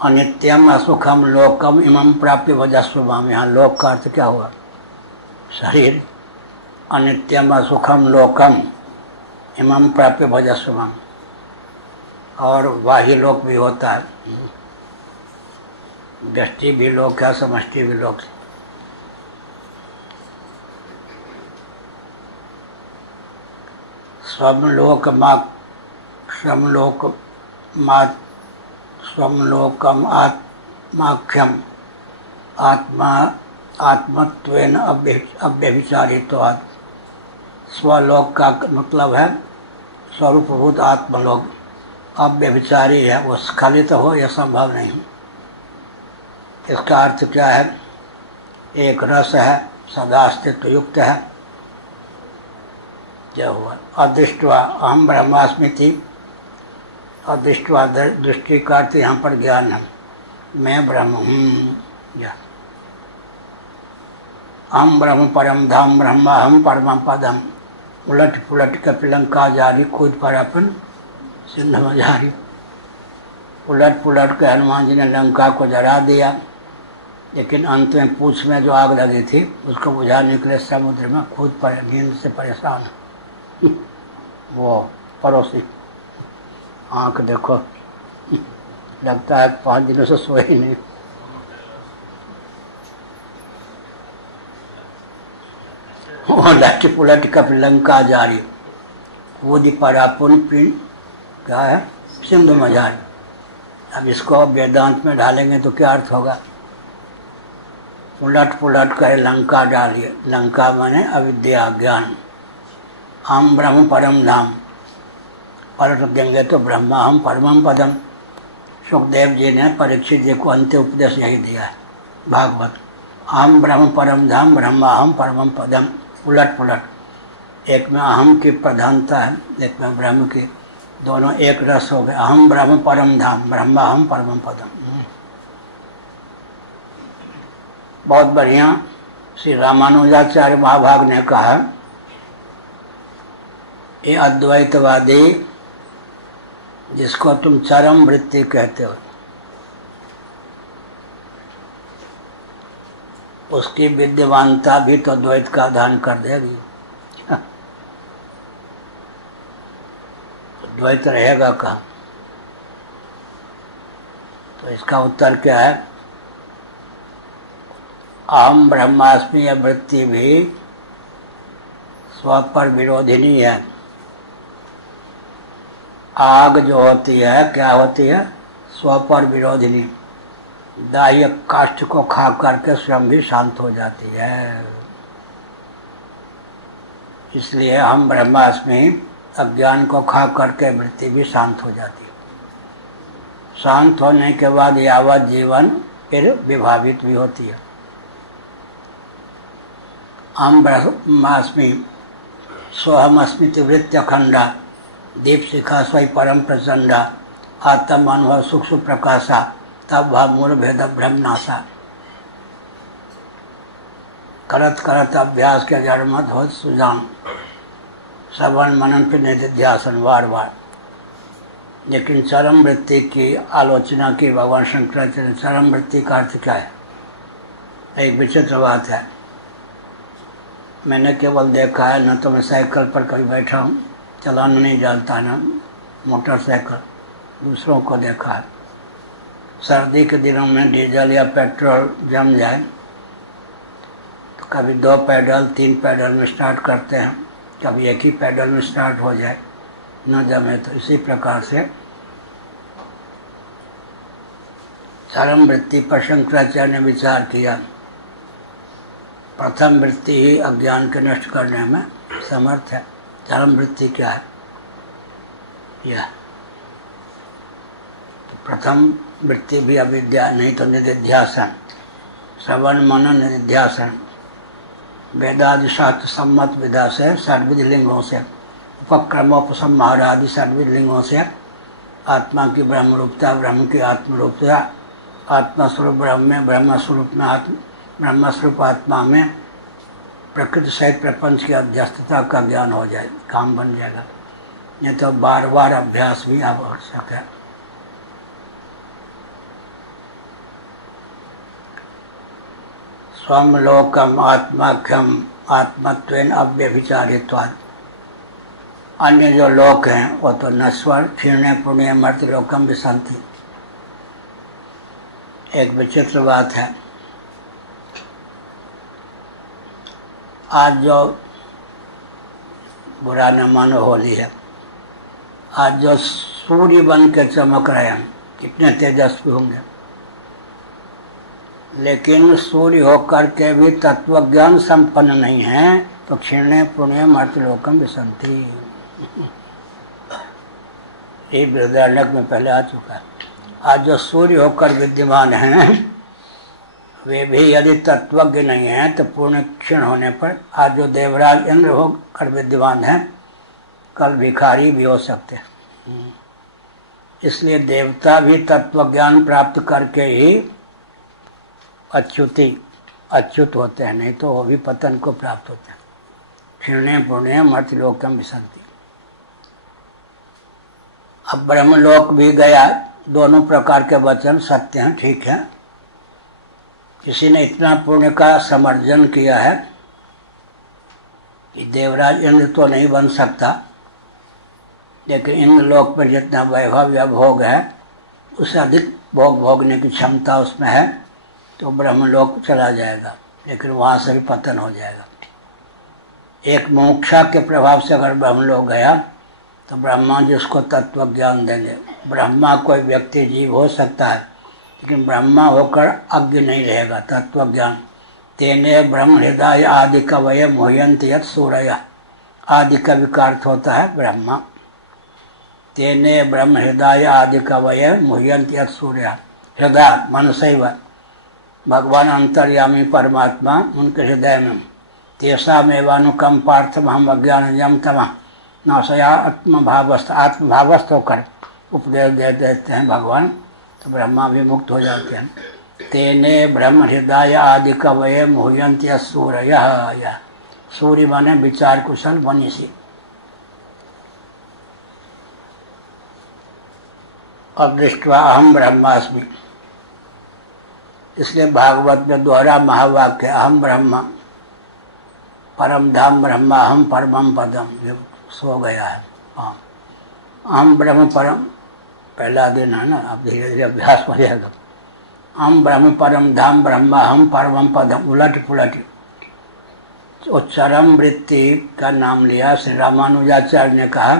अनित्यम असुखम लोकम इमं प्राप्य वजस्वम। यहाँ लोक का अर्थ क्या हुआ? शरीर। अनित्यम असुखम लोकम इमं प्राप्य वजस्वम। और बाह्य लोक भी होता है, व्यष्टि भी लोक है, समष्टि भी लोक। स्वलोकम आत्माख्यम आत्मा आत्मत्वेन अव्यभिचारित्वात्। स्वलोक का मतलब है स्वरूपभूत आत्मलोक। अव्यभिचारी है, वो स्खलित हो यह संभव नहीं। इसका अर्थ क्या है? एक रस है, सदा अस्तित्व युक्त है। क्या हुआ? अदृष्टवा अहम ब्रह्मास्मिति। अदृष्टवा दृष्टि का अर्थ यहाँ पर ज्ञान है, मैं ब्रह्म हूँ। अहम ब्रह्म परम धाम ब्रह्मा हम परम पदम। उलट पुलट कपिलंका जारी, खुद पर अपन सिंध में जारी। उलट पुलट के हनुमान जी ने लंका को जला दिया, लेकिन अंत में पूंछ में जो आग लगी थी उसको बुझा निकले समुद्र में, खुद पर नींद से परेशान। वो पड़ोसी आंख देखो, लगता है 5 दिनों से सोए ही नहीं। उलट पुलट कपिलंका जारी, कूद पड़ा पुन क्या है? सिंधु में जारी। अब इसको वेदांत में ढालेंगे तो क्या अर्थ होगा? उलट पुलट कर लंका डालिए। लंका माने अविद्या ज्ञान। हम ब्रह्म परम धाम, पलट देंगे तो ब्रह्मा हम परमम पदम। सुखदेव जी ने परीक्षित जी को अंत्य उपदेश यही दिया है भागवत। हम ब्रह्म परम धाम, ब्रह्मा हम परमम पदम। उलट पुलट, एक में अहम की प्रधानता है, एक में ब्रह्म की, दोनों एक रस हो गए। अहम ब्रह्म परम धाम, ब्रह्मा हम परमम पदम। बहुत बढ़िया। श्री रामानुजाचार्य महाभाग ने कहा, ये अद्वैतवादी जिसको तुम चरम वृत्ति कहते हो, उसकी विद्यमानता भी तो द्वैत का आधान कर देगी। द्वैत रहेगा कहाँ? तो इसका उत्तर क्या है? अहम ब्रह्मास्मि यह वृत्ति भी स्व पर विरोधिनी है। आग जो होती है क्या होती है? स्व पर विरोधिनी। दाह्य काष्ठ को खा करके स्वयं भी शांत हो जाती है। इसलिए हम ब्रह्मास्मि अज्ञान को खा करके वृत्ति भी शांत हो जाती है। शांत होने के बाद यावत जीवन फिर विभावित भी होती है। हम ब्रह्मास्मि सोहमस्मिति वृत्य खंडा दीप शिखा स्वयं परम प्रचंडा आत्म अनुभव सूक्ष्म प्रकाशा तब भाव मूल भेद ब्रह्मनाशा। करत करत अभ्यास के जड़ मत हो सुजान श्रवण मनन पे निधिध्यासन वार वार। लेकिन चरम वृत्ति की आलोचना की भगवान शंकराचार्य ने। चरम वृत्ति का अर्थ क्या है? एक विचित्र बात है। मैंने केवल देखा है, न तो मैं साइकिल पर कभी बैठा हूँ, चलाना नहीं जानता, न मोटरसाइकिल, दूसरों को देखा है। सर्दी के दिनों में डीजल या पेट्रोल जम जाए तो कभी 2 पैडल 3 पैडल में स्टार्ट करते हैं, कभी एक ही पैडल में स्टार्ट हो जाए, न जमे तो। इसी प्रकार से चरम वृत्ति पर शंकराचार्य ने विचार किया। प्रथम वृत्ति ही अज्ञान के नष्ट करने में समर्थ है। चरम वृत्ति क्या है? यह तो प्रथम वृत्ति भी अविद्या, नहीं तो निधिध्यासन, श्रवण मनन निधिध्यासन, वेदादि शास्त्र सम्मत विधा से षड्विध लिंगों से, उपक्रमोपसंहार आदि षड्विध लिंगों से आत्मा की ब्रह्म रूपता, ब्रह्म की आत्म रूपता, आत्मा स्वरूप ब्रह्म में, ब्रह्म स्वरूप में ब्रह्म स्वरूप आत्मा में प्रकृति सहित प्रपंच की अध्यस्तता का ज्ञान हो जाए, काम बन जाएगा। नहीं तो बार बार अभ्यास भी आवश्यक है। स्वम लोकम आत्माख्यम आत्मत्वेन अव्यभिचारित्वात्। अन्य जो लोक हैं वो तो नश्वर क्षीणे पुण्य मर्त लोकम विसंति। एक विचित्र बात है, आज जो बुरा न मानो होली है, आज जो सूर्य बन के चमक रहे हैं, कितने तेजस्वी होंगे, लेकिन सूर्य होकर के भी तत्वज्ञान संपन्न नहीं है तो क्षीणे पुण्य मर्त लोकम विसंति। ये बृहदारण्यक में पहले आ चुका है। आज जो सूर्य होकर विद्यमान हैं वे भी यदि तत्वज्ञ नहीं है तो पूर्ण क्षीण होने पर आज जो देवराज इंद्र होकर विद्यमान है कल भिखारी भी हो सकते हैं। इसलिए देवता भी तत्वज्ञान प्राप्त करके ही अच्युत होते हैं, नहीं तो वो भी पतन को प्राप्त होते हैं। क्षीणे पुण्य मर्त लोकम विसंति। अब ब्रह्मलोक भी गया, दोनों प्रकार के वचन सत्य हैं, ठीक है। किसी ने इतना पुण्य का समर्जन किया है कि देवराज इंद्र तो नहीं बन सकता, लेकिन इंद्र लोक पर जितना वैभव या भोग है उससे अधिक भोग भोगने की क्षमता उसमें है, तो ब्रह्मलोक चला जाएगा, लेकिन वहां से भी पतन हो जाएगा। एक मोक्षा के प्रभाव से अगर ब्रह्मलोक गया तो ब्रह्मा जी उसको तत्व ज्ञान देंगे। ब्रह्मा कोई व्यक्ति जीव हो सकता है, लेकिन ब्रह्मा होकर अज्ञ नहीं रहेगा। तत्व ज्ञान तेने ब्रह्म हृदय आदि कवय मोहयंत यत् सूरय, आदि का विकार होता है ब्रह्मा। तेने ब्रह्म हृदय आदि कवय मोहयंत यत् सूर्य, हृदय मनसैव भगवान अंतर्यामी परमात्मा उनके हृदय में। तेषामेवानुकम पार्थम हम अज्ञानजम तमः नाशया आत्मभावस्थ, आत्मभावस्थ होकर उपदेश दे देते हैं भगवान, तो ब्रह्मा भी मुक्त हो जाते हैं। तेने ब्रह्म हृदय आदि कवये मुह्यन्ति सूर्य, सूर्य माने विचार कुशल मनीषी। अदृष्ट्वा अहम ब्रह्मास्मि, इसलिए भागवत में दोहरा महावाक्य अहम ब्रह्म परम धाम ब्रह्मा अहम परमम पदम, सो गया है। अहम ब्रह्म परम, पहला दिन है ना, अब धीरे धीरे अभ्यास हो जाएगा। अहम ब्रह्म परम धाम ब्रह्मा अहम परमम पदम, उलट पुलट। वो चरम वृत्ति का नाम लिया। श्री रामानुजाचार्य ने कहा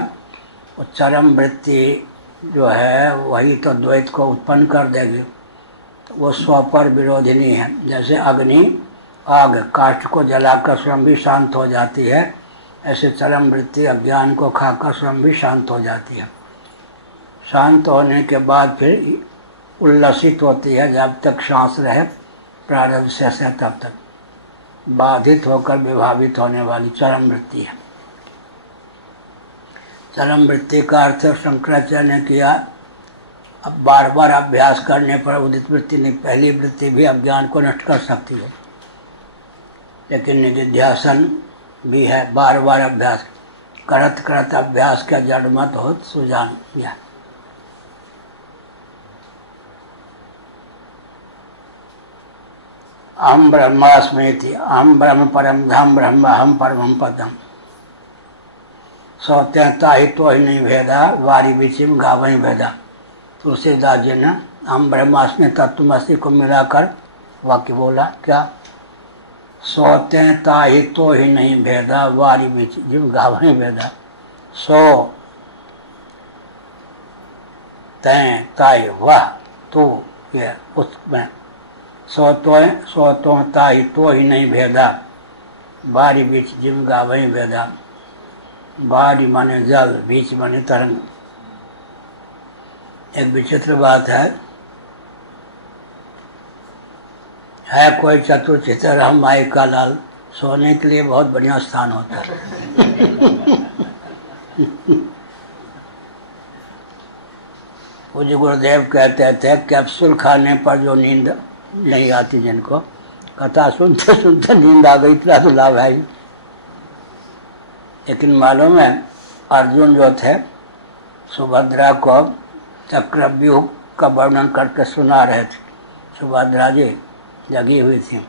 वो चरम वृत्ति जो है वही तो द्वैत को उत्पन्न कर देगी। तो वो स्वपर विरोधिनी है। जैसे अग्नि आग काष्ठ को जलाकर स्वयं भी शांत हो जाती है, ऐसे चरम वृत्ति अज्ञान को खाकर स्वयं भी शांत हो जाती है। शांत होने के बाद फिर उल्लसित होती है, जब तक सांस रहे प्रारब्ध से तब तक बाधित होकर विभावित होने वाली चरम वृत्ति है। चरम वृत्ति का अर्थ शंकराचार्य ने किया, अब बार बार अभ्यास करने पर उदित वृत्ति नहीं, पहली वृत्ति भी अज्ञान को नष्ट कर सकती है, लेकिन निधिध्यासन भी है। बार बार अभ्यास करत करत अभ्यास का जड़ मत हो सुजान या अहम ब्रह्मास्मेति, अहम ब्रह्म परम धाम ब्रह्म अहम परमम पदम। सौत्यता ही तो ही नहीं भेदा, वारी बिचिम गावही भेदा। तुलसीदास जी ने हम ब्रह्मास्मि तत्वमसि को मिलाकर वाक्य बोला क्या? सौत्यता ही तो ही नहीं भेदा, वारी बिचिम गावही भेदा। सो तय ताई वह तू ये उसमें सो ताई तो ही नहीं भेदा, बारी बीच जिम गावही भेदा। बारी माने जल, बीच माने तरंग। एक विचित्र बात है कोई चतुर्चित्र हम माई का लाल, सोने के लिए बहुत बढ़िया स्थान होता है। पूज्य गुरुदेव कहते थे कैप्सूल खाने पर जो नींद नहीं आती, जिनको कथा सुनते सुनते नींद आ गई, इतना तो लाभ है। लेकिन मालूम है अर्जुन जो थे सुभद्रा को चक्रव्यूह का वर्णन करके सुना रहे थे। सुभद्रा जी जगी हुई थी,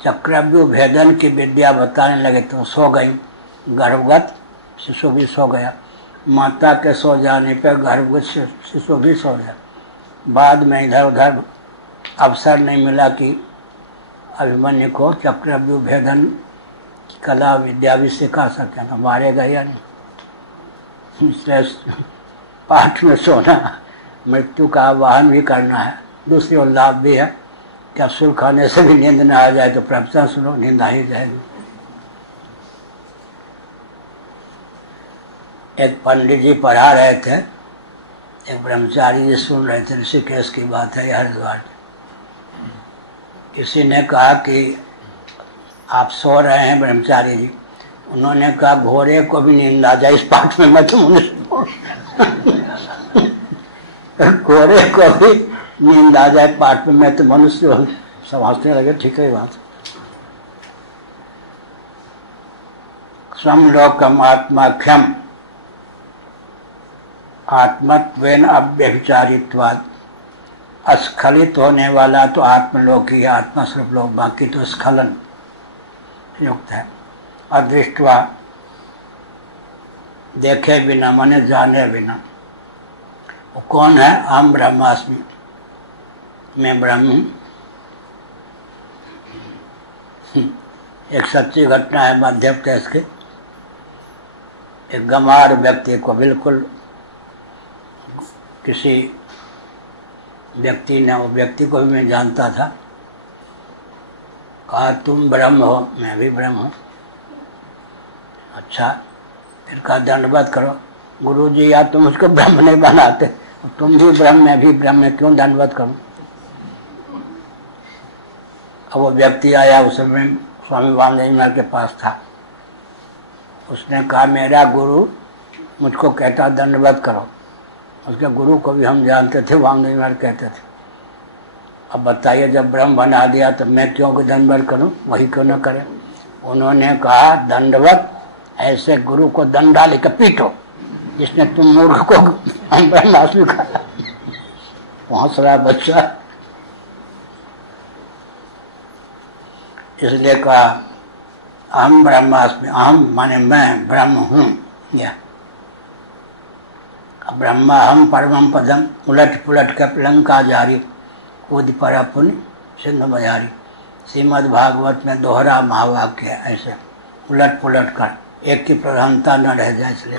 चक्रव्यूह भेदन की विद्या बताने लगे तो सो गई। गर्भवत शिशु भी सो गया। माता के सो जाने पर गर्भवत शिशु भी सो गया। बाद में इधर उधर अवसर नहीं मिला कि अभिमन्यु को चक्रव्यूह भेदन की कला विद्या भी सिखा सके, ना मारेगा या नहीं। पाठ में सोना मृत्यु का आवाहन भी करना है। दूसरी ओर लाभ भी है, कैप्सूल खाने से भी नींद न आ जाए तो प्रवचन सुनो, नींद आ ही जाएगी। एक पंडित जी पढ़ा रहे थे, एक ब्रह्मचारी जी सुन रहे थे। ऋषिकेश की बात है, हरिद्वार। किसी ने कहा कि आप सो रहे हैं ब्रह्मचारी जी। उन्होंने कहा घोड़े को भी नींद आ जाए इस पाठ में मत घोड़े को भी नींद आ जाए पाठ में, मैं तो मनुष्य समझने लगे। ठीक है बात। स्वम लोकम आत्माख्यम आत्मत्वेन अव्यभिचारित्वाद। अस्खलित होने वाला तो आत्मलोक ही, आत्मस्वरूप लोक, बाकी तो स्खलन युक्त है। अदृष्टवा देखे बिना माने जाने बिना। वो कौन है? हम ब्रह्मास्मि, मैं ब्रह्म हूं। एक सच्ची घटना है मध्य प्रदेश के। एक गंवार व्यक्ति को, बिल्कुल किसी व्यक्ति ने, वो व्यक्ति को भी मैं जानता था, कहा तुम ब्रह्म हो, मैं भी ब्रह्म हूँ। अच्छा, फिर कहा दंडवत करो। गुरुजी या तुम उसको ब्रह्म नहीं बनाते, तुम भी ब्रह्म मैं भी ब्रह्म, में क्यों दंडवत करूं? अब वो व्यक्ति आया, उस समय स्वामी वामदेव के पास था। उसने कहा मेरा गुरु मुझको कहता दंडवत करो। उसके गुरु को भी हम जानते थे, वामदेव कहते थे। अब बताइए, जब ब्रह्म बना दिया तो मैं क्यों दंडवत करूं, वही क्यों न करे? उन्होंने कहा दंडवत ऐसे गुरु को दंडा लेकर पीटो जिसने तुम मूर्ख को ब्रह्मास्मि कहा। पहुंच रहा बच्चा, इसलिए कहा अहम ब्रह्मास्मि, अहम माने मैं ब्रह्म हूं। या ब्रह्मा हम परमम पदम, उलट पुलट कर लंका जारी, कूद पड़ा पुण्य सिंधु बजारी। श्रीमद् भागवत में दोहरा महावाक्य है, ऐसे उलट पुलट कर, एक की प्रधानता न रह जाए, इसलिए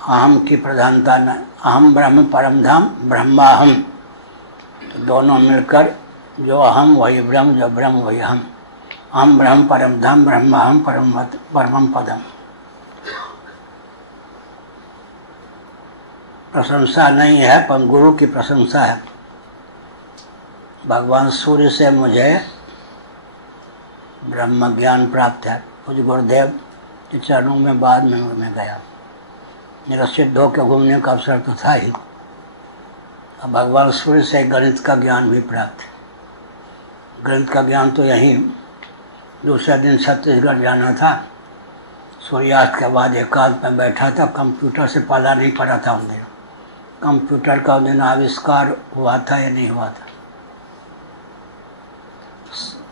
अहम की प्रधानता न, अहम ब्रह्म परम धाम ब्रह्माहम, तो दोनों मिलकर जो अहम वही ब्रह्म, जो ब्रह्म वही हम। अहम ब्रह्म परम धाम ब्रह्माहम परमम पदम। प्रशंसा नहीं है, पर गुरु की प्रशंसा है। भगवान सूर्य से मुझे ब्रह्म ज्ञान प्राप्त है। कुछ गुरुदेव के चरणों में बाद में मैं गया, मेरा सिद्ध होकर घूमने का अवसर तो था ही। अब भगवान सूर्य से गणित का ज्ञान भी प्राप्त है। गणित का ज्ञान तो यहीं, दूसरे दिन छत्तीसगढ़ जाना था, सूर्यास्त के बाद एकांत में बैठा था, कंप्यूटर से पाला नहीं पड़ा था उन दिनों। कंप्यूटर का उन दिन आविष्कार हुआ था या नहीं हुआ था।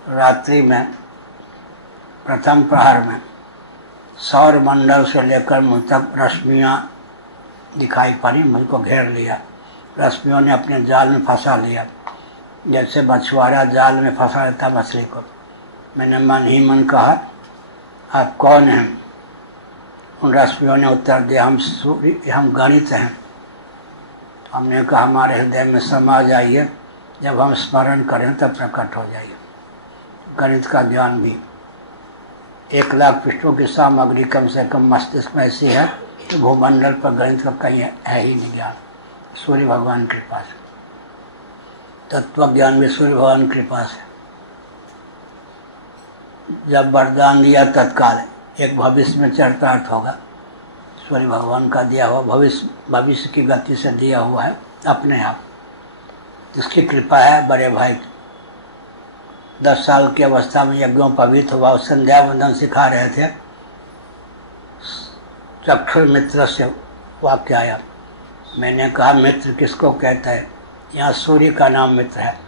रात्रि में प्रथम प्रहर में सौर मंडल से लेकर मुझ तक रश्मियाँ दिखाई पड़ी, मुझको घेर लिया। रश्मियों ने अपने जाल में फंसा लिया, जैसे मछुआरा जाल में फंसा रहता मछली को। मैंने मन ही मन कहा आप कौन हैं? उन रश्मियों ने उत्तर दिया हम गणित हैं। हमने कहा हमारे हृदय में समा जाइए, जब हम स्मरण करें तब प्रकट हो जाइए। गणित का ज्ञान भी 1,00,000 पृष्ठों की सामग्री कम से कम मस्तिष्क में ऐसी है कि भूमंडल पर गणित का कहीं है ही नहीं ज्ञान। सूर्य भगवान के पास तत्व ज्ञान भी सूर्य भगवान के पास है। जब वरदान दिया तत्काल एक भविष्य में चरितार्थ होगा, सूर्य भगवान का दिया हुआ भविष्य की गति से दिया हुआ है अपने आप। इसकी कृपा है बड़े भाई। 10 साल की अवस्था में यज्ञोपवीत हुआ, संध्या वंदन सिखा रहे थे। चक्षुर मित्र से वाक्य आया। मैंने कहा मित्र किसको कहता है? यहाँ सूर्य का नाम मित्र है।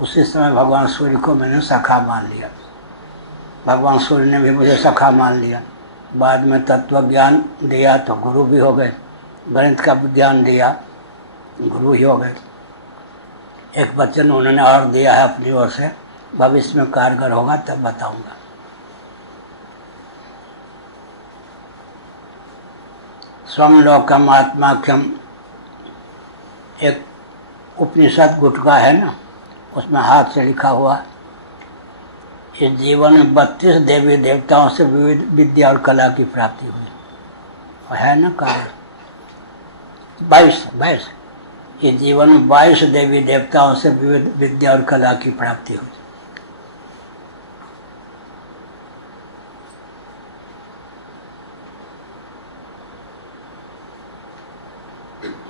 उसी समय भगवान सूर्य को मैंने सखा मान लिया। भगवान सूर्य ने भी मुझे सखा मान लिया। बाद में तत्व ज्ञान दिया तो गुरु भी हो गए। गणित का ज्ञान दिया, गुरु ही हो गए। एक वचन उन्होंने और दिया है अपनी ओर से, भविष्य में कारगर होगा तब बताऊंगा। स्वम लोकम आत्माख्यम एक उपनिषद गुटका है ना, उसमें हाथ से लिखा हुआ इस जीवन में 32 देवी देवताओं से विविध विद्या और कला की प्राप्ति हुई है ना। कार्य 22 इस जीवन में 22 देवी देवताओं से विविध विद्या और कला की प्राप्ति हुई।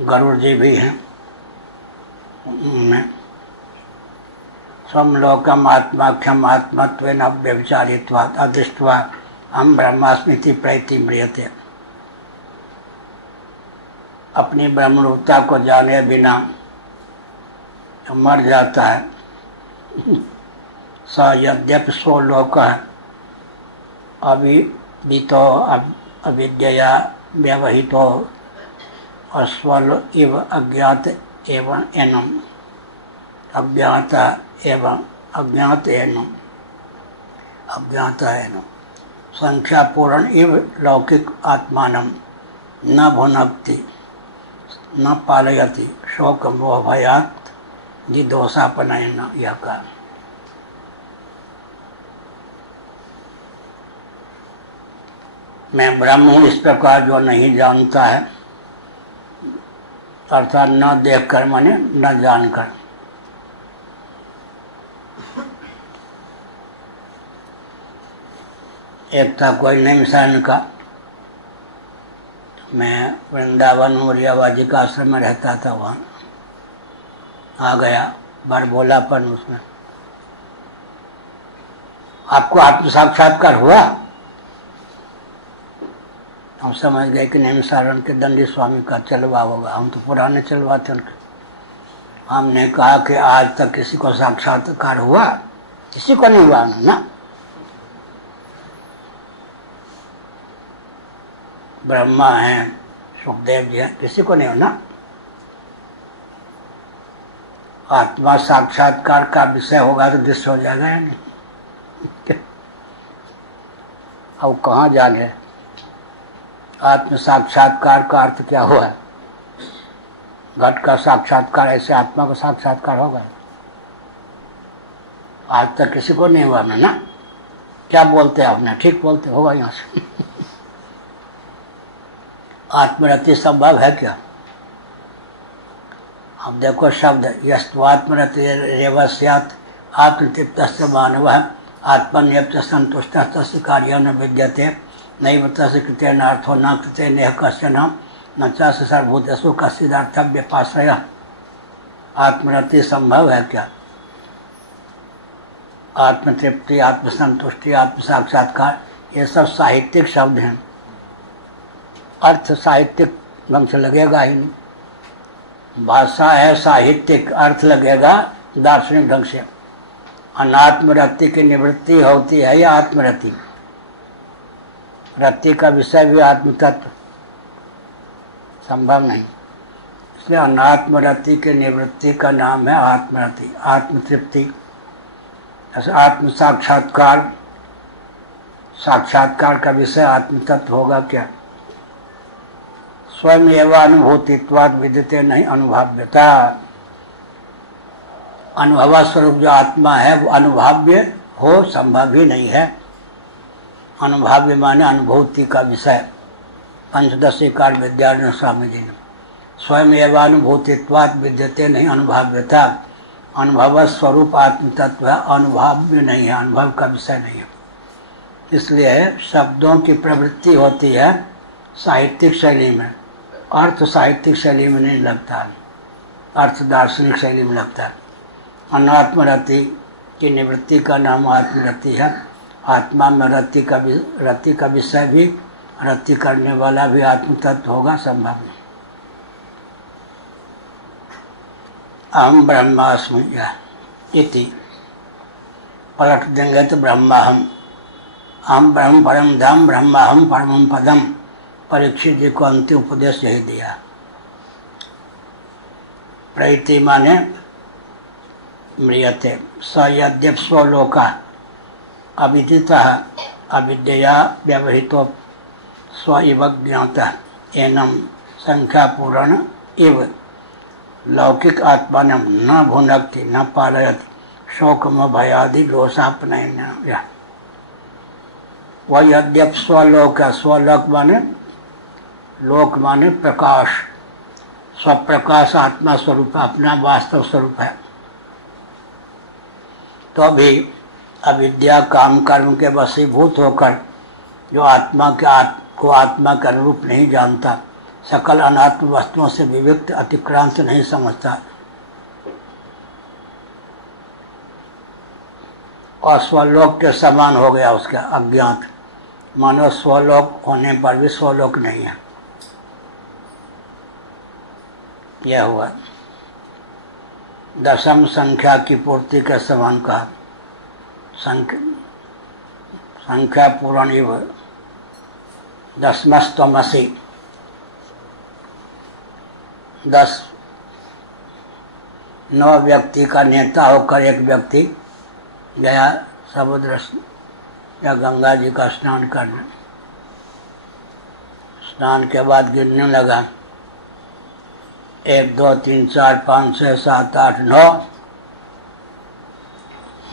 गरुड़ जी भी हैं। स्वलोकम आत्माख्यम आत्मत्वेन व्यभिचारित्वात् अदृष्ट्वा हम ब्रह्मास्मिति प्रैति म्रियते। अपनी ब्रह्मरूपता को जाने बिना जो मर जाता है, स यद्यपि स्वलोक अविदितो अविद्यया व्यवहितो और स्वल इव अज्ञात एवं एनम अज्ञात एवं अज्ञात एनम अज्ञात एनम संख्या पूर्ण इव लौकिक आत्मानम न भुनक्ति न पालयति शोक मोह भयात् जिदोषापनयन। यह का मैं ब्रह्म हूँ इस प्रकार जो नहीं जानता है, अर्थात न देखकर माने न जानकर। एक था कोई निमसान का, मैं वृंदावन मुरियाबाजी का आश्रम में रहता था, वहाँ आ गया बार बोलापन उसमें, आपको आत्म साक्षात्कार हुआ? हम समझ गए कि निमसारण के दंडी स्वामी का चलवा होगा, हम तो पुराने चलवाते उनके। हमने कहा कि आज तक किसी को साक्षात्कार हुआ? किसी को नहीं हुआ ना। ब्रह्मा हैं, सुखदेव जी हैं, किसी को नहीं हो ना। आत्मा साक्षात्कार का विषय होगा तो दृश्य हो जाएगा या नहीं? अब कहाँ जाने? आत्म साक्षात्कार का अर्थ क्या हुआ? घट का साक्षात्कार ऐसे आत्मा का साक्षात्कार होगा? आज तक किसी को नहीं हुआ ना। क्या बोलते हैं आपने? ठीक बोलते होगा यहाँ से। आत्मरति संभव है क्या? अब देखो शब्द यस्त्वात्मरति रेवस्यात् आत्मतृप्तस्य मानवः आत्मन्यप्त संतुष्टः कार्य न विद्यते नैव तस्य कृतेन अर्थो न कृते नेह कश्चन न च सर्वभूतेषु कश्चिदर्थः व्यपाश्रयः। आत्मरति संभव है क्या? आत्मतृप्ति, आत्मसंतुष्टि, आत्म साक्षात्कार, ये सब साहित्यिक शब्द हैं। अर्थ साहित्यिक ढंग से लगेगा ही नहीं। भाषा है साहित्यिक, अर्थ लगेगा दार्शनिक ढंग से। अनात्मरति की निवृत्ति होती है या आत्मरति? रति का विषय भी आत्म तत्व, संभव नहीं। इसलिए अनात्मरति की निवृत्ति का नाम है आत्मरति, आत्मतृप्ति। आत्म साक्षात्कार, साक्षात्कार का विषय आत्म तत्व होगा क्या? स्वयं एवं अनुभूतित्वाद विद्यते नहीं अनुभाव्यता। अनुभव स्वरूप जो आत्मा है वो अनुभाव्य हो संभव ही नहीं है। अनुभाव्य माने अनुभूति का विषय। पंचदशी काल विद्यारण्य स्वामी जी ने स्वयं एवं अनुभूतित्वाद विद्यते नहीं अनुभाव्यता। अनुभव स्वरूप आत्म तत्व है, अनुभाव्य नहीं है, अनुभव का विषय नहीं है। इसलिए शब्दों की प्रवृत्ति होती है साहित्यिक शैली में, अर्थ साहित्यिक शैली में नहीं लगता, अर्थ दार्शनिक शैली में लगता है। अनात्मरति की निवृत्ति का नाम आत्मरति है। आत्मा में रति का विषय भी, रति करने वाला भी आत्म तत्व होगा, संभव नहीं। अहम ब्रह्मास्मि इति पलट देंगे तो ब्रह्माहम, अहम ब्रह्म परम धाम, ब्रह्माहम परम पदम। परीक्षित जी को अंतिम उपदेश यही दिया। प्रैति माने म्रियते, स यद्यप स्वलोका अविदितः अविद्यया व्यवहितो स्व इव ज्ञातः एनम संख्या पूर्ण इव लौकिक आत्मानं न भुनक्ति न पालयति शोकम भयादि दोषापनयन। वह यद्यप स्वलोक, स्वलोक माने लोक माने प्रकाश, स्वप्रकाश आत्मा स्वरूप अपना वास्तव स्वरूप है। तो भी अविद्या काम कर्म के वशीभूत होकर जो आत्मा को आत्मा का रूप नहीं जानता, सकल अनात्म वस्तुओं से विविक्त अतिक्रांत नहीं समझता और स्वलोक के समान हो गया उसका अज्ञात। मानो स्वलोक होने पर भी स्वलोक नहीं है। यह हुआ दशम संख्या की पूर्ति के समान कहा। संख्या पूर्ण इव दशमस्तमसि, 9 व्यक्ति का नेता होकर एक व्यक्ति गया समुद्र या गंगा जी का स्नान करने। स्नान के बाद गिनने लगा, 1 2 3 4 5 6 7 8 9।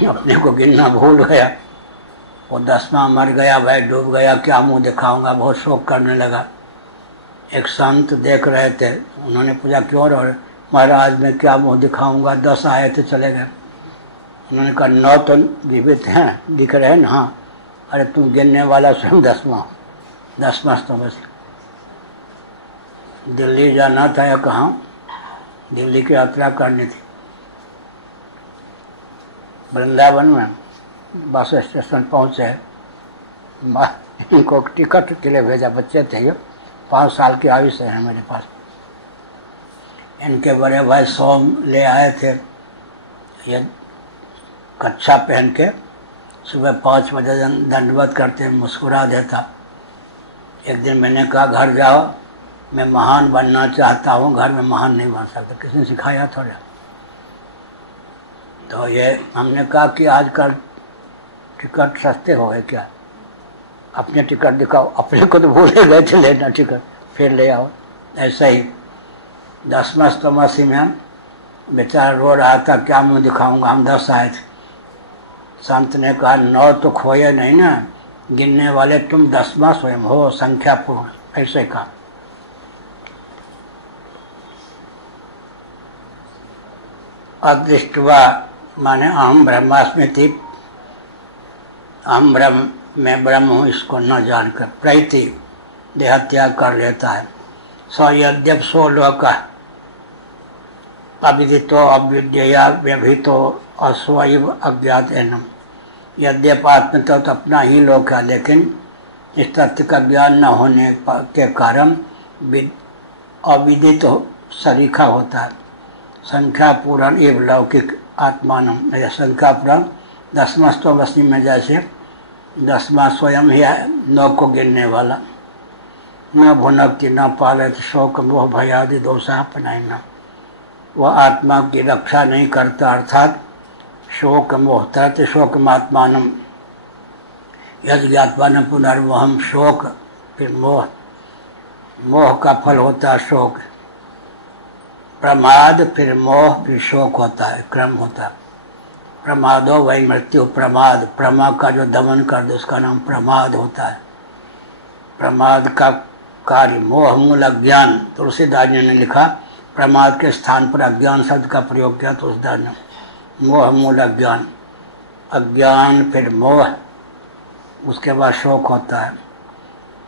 अपने को गिनना भूल गया। वो 10वां मर गया, भाई डूब गया, क्या मुंह दिखाऊंगा, बहुत शोक करने लगा। एक संत देख रहे थे, उन्होंने पूछा क्यों रो रहे? महाराज मैं क्या मुंह दिखाऊंगा, 10 आए थे चले गए। उन्होंने कहा 9 तो जीवित हैं, दिख रहे हैं ना। हाँ, अरे तुम गिनने वाला स्वयं 10वां तो बस। दिल्ली जाना था या कहाँ, दिल्ली की यात्रा करनी थी। वृंदावन में बस स्टेशन पहुंचे, इनको टिकट के लिए भेजा। बच्चे थे, ये 5 साल की आयु से हैं मेरे पास। इनके बड़े भाई सोम ले आए थे, ये कच्छा पहन के सुबह 5 बजे दंडवत करते, मुस्कुरा देता। एक दिन मैंने कहा घर जाओ, मैं महान बनना चाहता हूँ, घर में महान नहीं बन सकता। किसने सिखाया थोड़ा? तो ये हमने कहा कि आजकल टिकट सस्ते हो गए क्या, अपने टिकट दिखाओ। अपने को तो भूल गए थे लेना टिकट, फिर ले आओ। ऐसा ही 10वां स्तोमसी में बेचारा रो रहा था, क्या मुंह दिखाऊंगा, हम 10 आए थे। संत ने कहा 9 तो खोए नहीं ना, गिनने वाले तुम 10वां स्वयं हो, संख्या पूर्ण। ऐसे कहा। अदृष्टवा माने अहम ब्रह्मास्मि, अहम ब्रह्म, मैं ब्रह्म हूँ, इसको न जानकर प्रैति देह त्याग कर लेता है। स यद्यप सो लोक अविदितो अविद्यया व्यभितो अस्वैव अज्ञात एनम। यद्यप आत्म तो अपना ही लोक है, लेकिन इस तथ्य का ज्ञान न होने के कारण अविदित सरीखा होता है। संख्या पूर्ण एवं लौकिक आत्मान, संख्या पूर्ण 10वां स्तोमसी में जैसे 10वां स्वयं ही है, 9 को गिनने वाला। न भुनक्ति न पालित शोक मोह भयादि दोषापनाय न, वह आत्मा की रक्षा नहीं करता, अर्थात शोक मोह तत् शोकमात्मानम यज्ञात्मान पुनर्मोहम। शोक फिर मोह, मोह का फल होता है शोक। प्रमाद फिर मोह फिर शोक होता है, क्रम होता है। प्रमादो वही मृत्यु, प्रमाद, प्रमा का जो दमन कर दे उसका नाम प्रमाद होता है। प्रमाद का कार्य मोह मूल अज्ञान। तुलसीदास जी ने लिखा प्रमाद के स्थान पर अज्ञान शब्द का प्रयोग किया तुलसीदास ने। मोह मूल अज्ञान, अज्ञान फिर मोह, उसके बाद शोक होता है।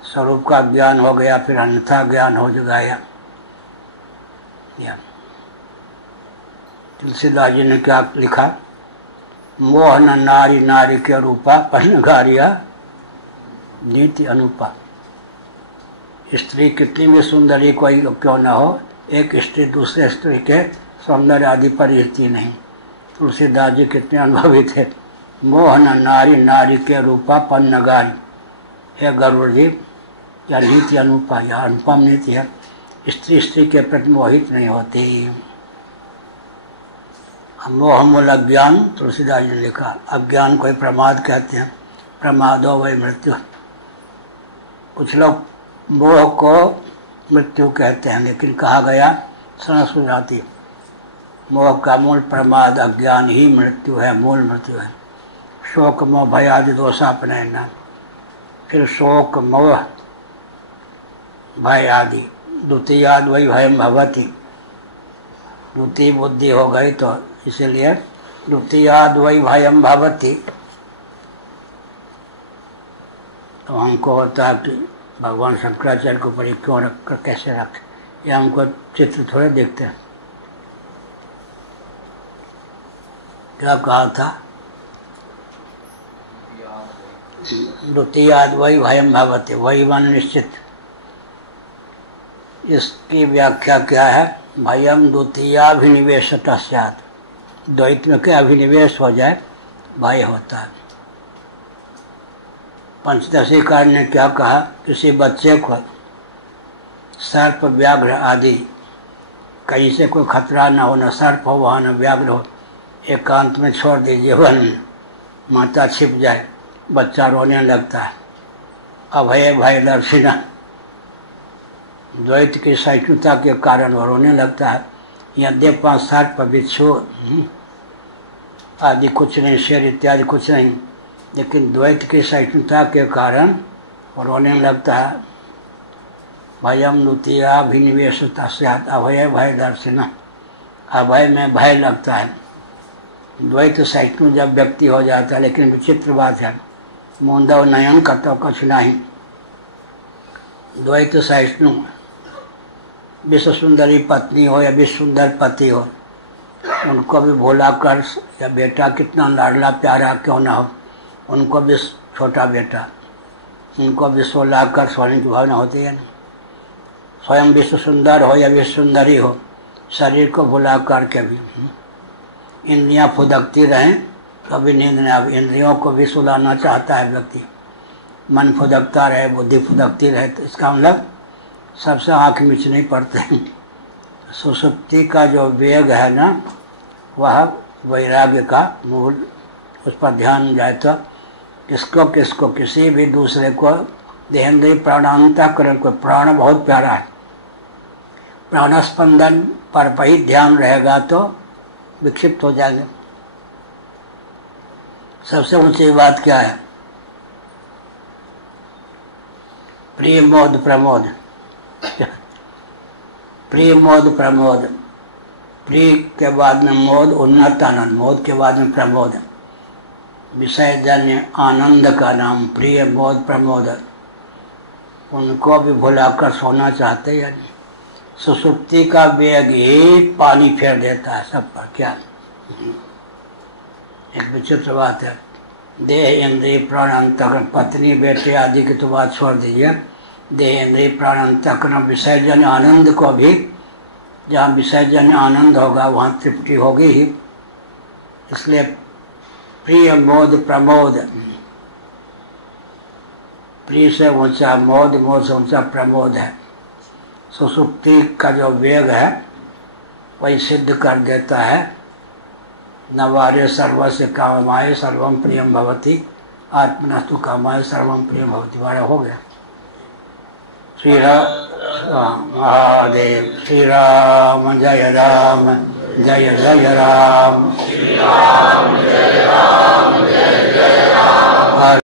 स्वरूप का ज्ञान हो गया, फिर अन्यथा ज्ञान हो गया। तुलसीदास जी ने क्या लिखा? मोह न नारी नारी के रूपा पन्नगारिया नीति अनुपा। स्त्री कितनी भी सुंदरी कोई क्यों न हो, एक स्त्री दूसरे स्त्री के सौंदर्य आदि पर रीति नहीं। तुलसीदास जी कितने अनुभवी थे। मोह न नारी नारी के रूपा पन्नगारी, हे गरुड़ जी, या नीति अनुपा, या अनुपम नीति है। स्त्री स्त्री के प्रति मोहित नहीं होती। मोह मूल अज्ञान, तुलसीदास जी ने लिखा। अज्ञान को प्रमाद कहते हैं। प्रमादो वही मृत्यु। कुछ लोग मोह को मृत्यु कहते हैं, लेकिन कहा गया सरस्वती जाति मोह का मूल प्रमाद अज्ञान ही मृत्यु है, मूल मृत्यु है। शोक मोह भय आदि दोषापनय न, फिर शोक मोह भय आदि द्वितीयाद वही भयम भवति। द्वितीय बुद्धि हो गई तो इसीलिए द्वितीयाद वही भयम भवति। तो हमको होता है कि भगवान शंकराचार्य को ऊपर क्यों रख कर कैसे रख, ये हमको चित्र थोड़े देखते हैं। क्या कहा था? द्वितीयाद वही भयम भवति, वही मन निश्चित। इसकी व्याख्या क्या है? भयम द्वितीयाभिनिवेशतः स्यात्। द्वैत में क्या अभिनिवेश हो जाए भय होता है। पंचदशीकार ने क्या कहा? किसी बच्चे को सर्प व्याघ्र आदि कहीं से कोई खतरा न हो, न सर्प हो वहाँ न व्याघ्र हो, एकांत में छोड़ दीजिए, वन में माता छिप जाए, बच्चा रोने लगता है। अभय भय दर्शिना, द्वैत की सहिष्णुता के कारण वो रोने लगता है। यद्य 5-7 पर बिच्छू आदि कुछ नहीं, शेर इत्यादि कुछ नहीं, लेकिन द्वैत की सहिष्णुता के कारण वो रोने लगता है। भयम द्वितीयाभिनिवेशता स्यात् अभय भय दर्शन, अभय में भय लगता है। द्वैत सहिष्णु जब व्यक्ति हो जाता है, लेकिन विचित्र बात है, मूंदव नयन करता कुछ नहीं। द्वैत सहिष्णु विश्व सुंदरी पत्नी हो या विश्व सुंदर पति हो, उनको भी भोला कर, या बेटा कितना लाडला प्यारा क्यों ना हो, उनको भी छोटा बेटा, उनको भी 16 कर सोने की भावना होती है। स्वयं विश्व सुंदर हो या विश्व सुंदरी हो, शरीर को भुला करके भी इंद्रियां फुदकती रहें, कभी नींद नहीं। अब इंद्रियों को भी सुलाना चाहता है व्यक्ति, मन फुदकता रहे, बुद्धि फुदकती रहे, तो इसका मतलब सबसे आँख मिचनी पड़ते हैं। सुसुप्ति का जो वेग है ना, वह वैराग्य का मूल, उस पर ध्यान जाए तो किसको किसी भी दूसरे को देहेंद्रीय प्राणांतःकरण को, प्राण बहुत प्यारा है, प्राण स्पंदन पर ही ध्यान रहेगा तो विक्षिप्त हो जाएंगे। सबसे ऊंची बात क्या है? प्रिय मोद प्रमोद, प्रिय मोद प्रमोद, प्रिय के बाद में मोद, उन्नत आनंद, मोद के बाद में प्रमोद, विषय जन्य आनंद का नाम प्रिय मोद प्रमोद। उनको भी भुलाकर सोना चाहते हैं। सुसुप्ति का वेग ही पानी फेर देता है सब पर। क्या एक विचित्र बात है। देह इंद्रिय प्राण अंतःकरण, पत्नी बेटे आदि की तो बात छोड़ दीजिए, देह इंद्रिय प्राण अंतःकरण विसर्जन आनंद को भी, जहाँ विसर्जन आनंद होगा वहाँ तृप्ति होगी ही। इसलिए प्रिय मोद प्रमोद, प्रिय से ऊंचा मोद, मोद से ऊंचा प्रमोद है। सुसुप्ति का जो वेग है वही सिद्ध कर देता है, नवारे सर्वस्य कामाय सर्वम प्रियम भवति, आत्मनस्तु कामाय सर्वम प्रियम भवति। बारह हो गया। श्री राम महादेव, श्री राम जय राम, जय जय राम, श्री राम जय राम।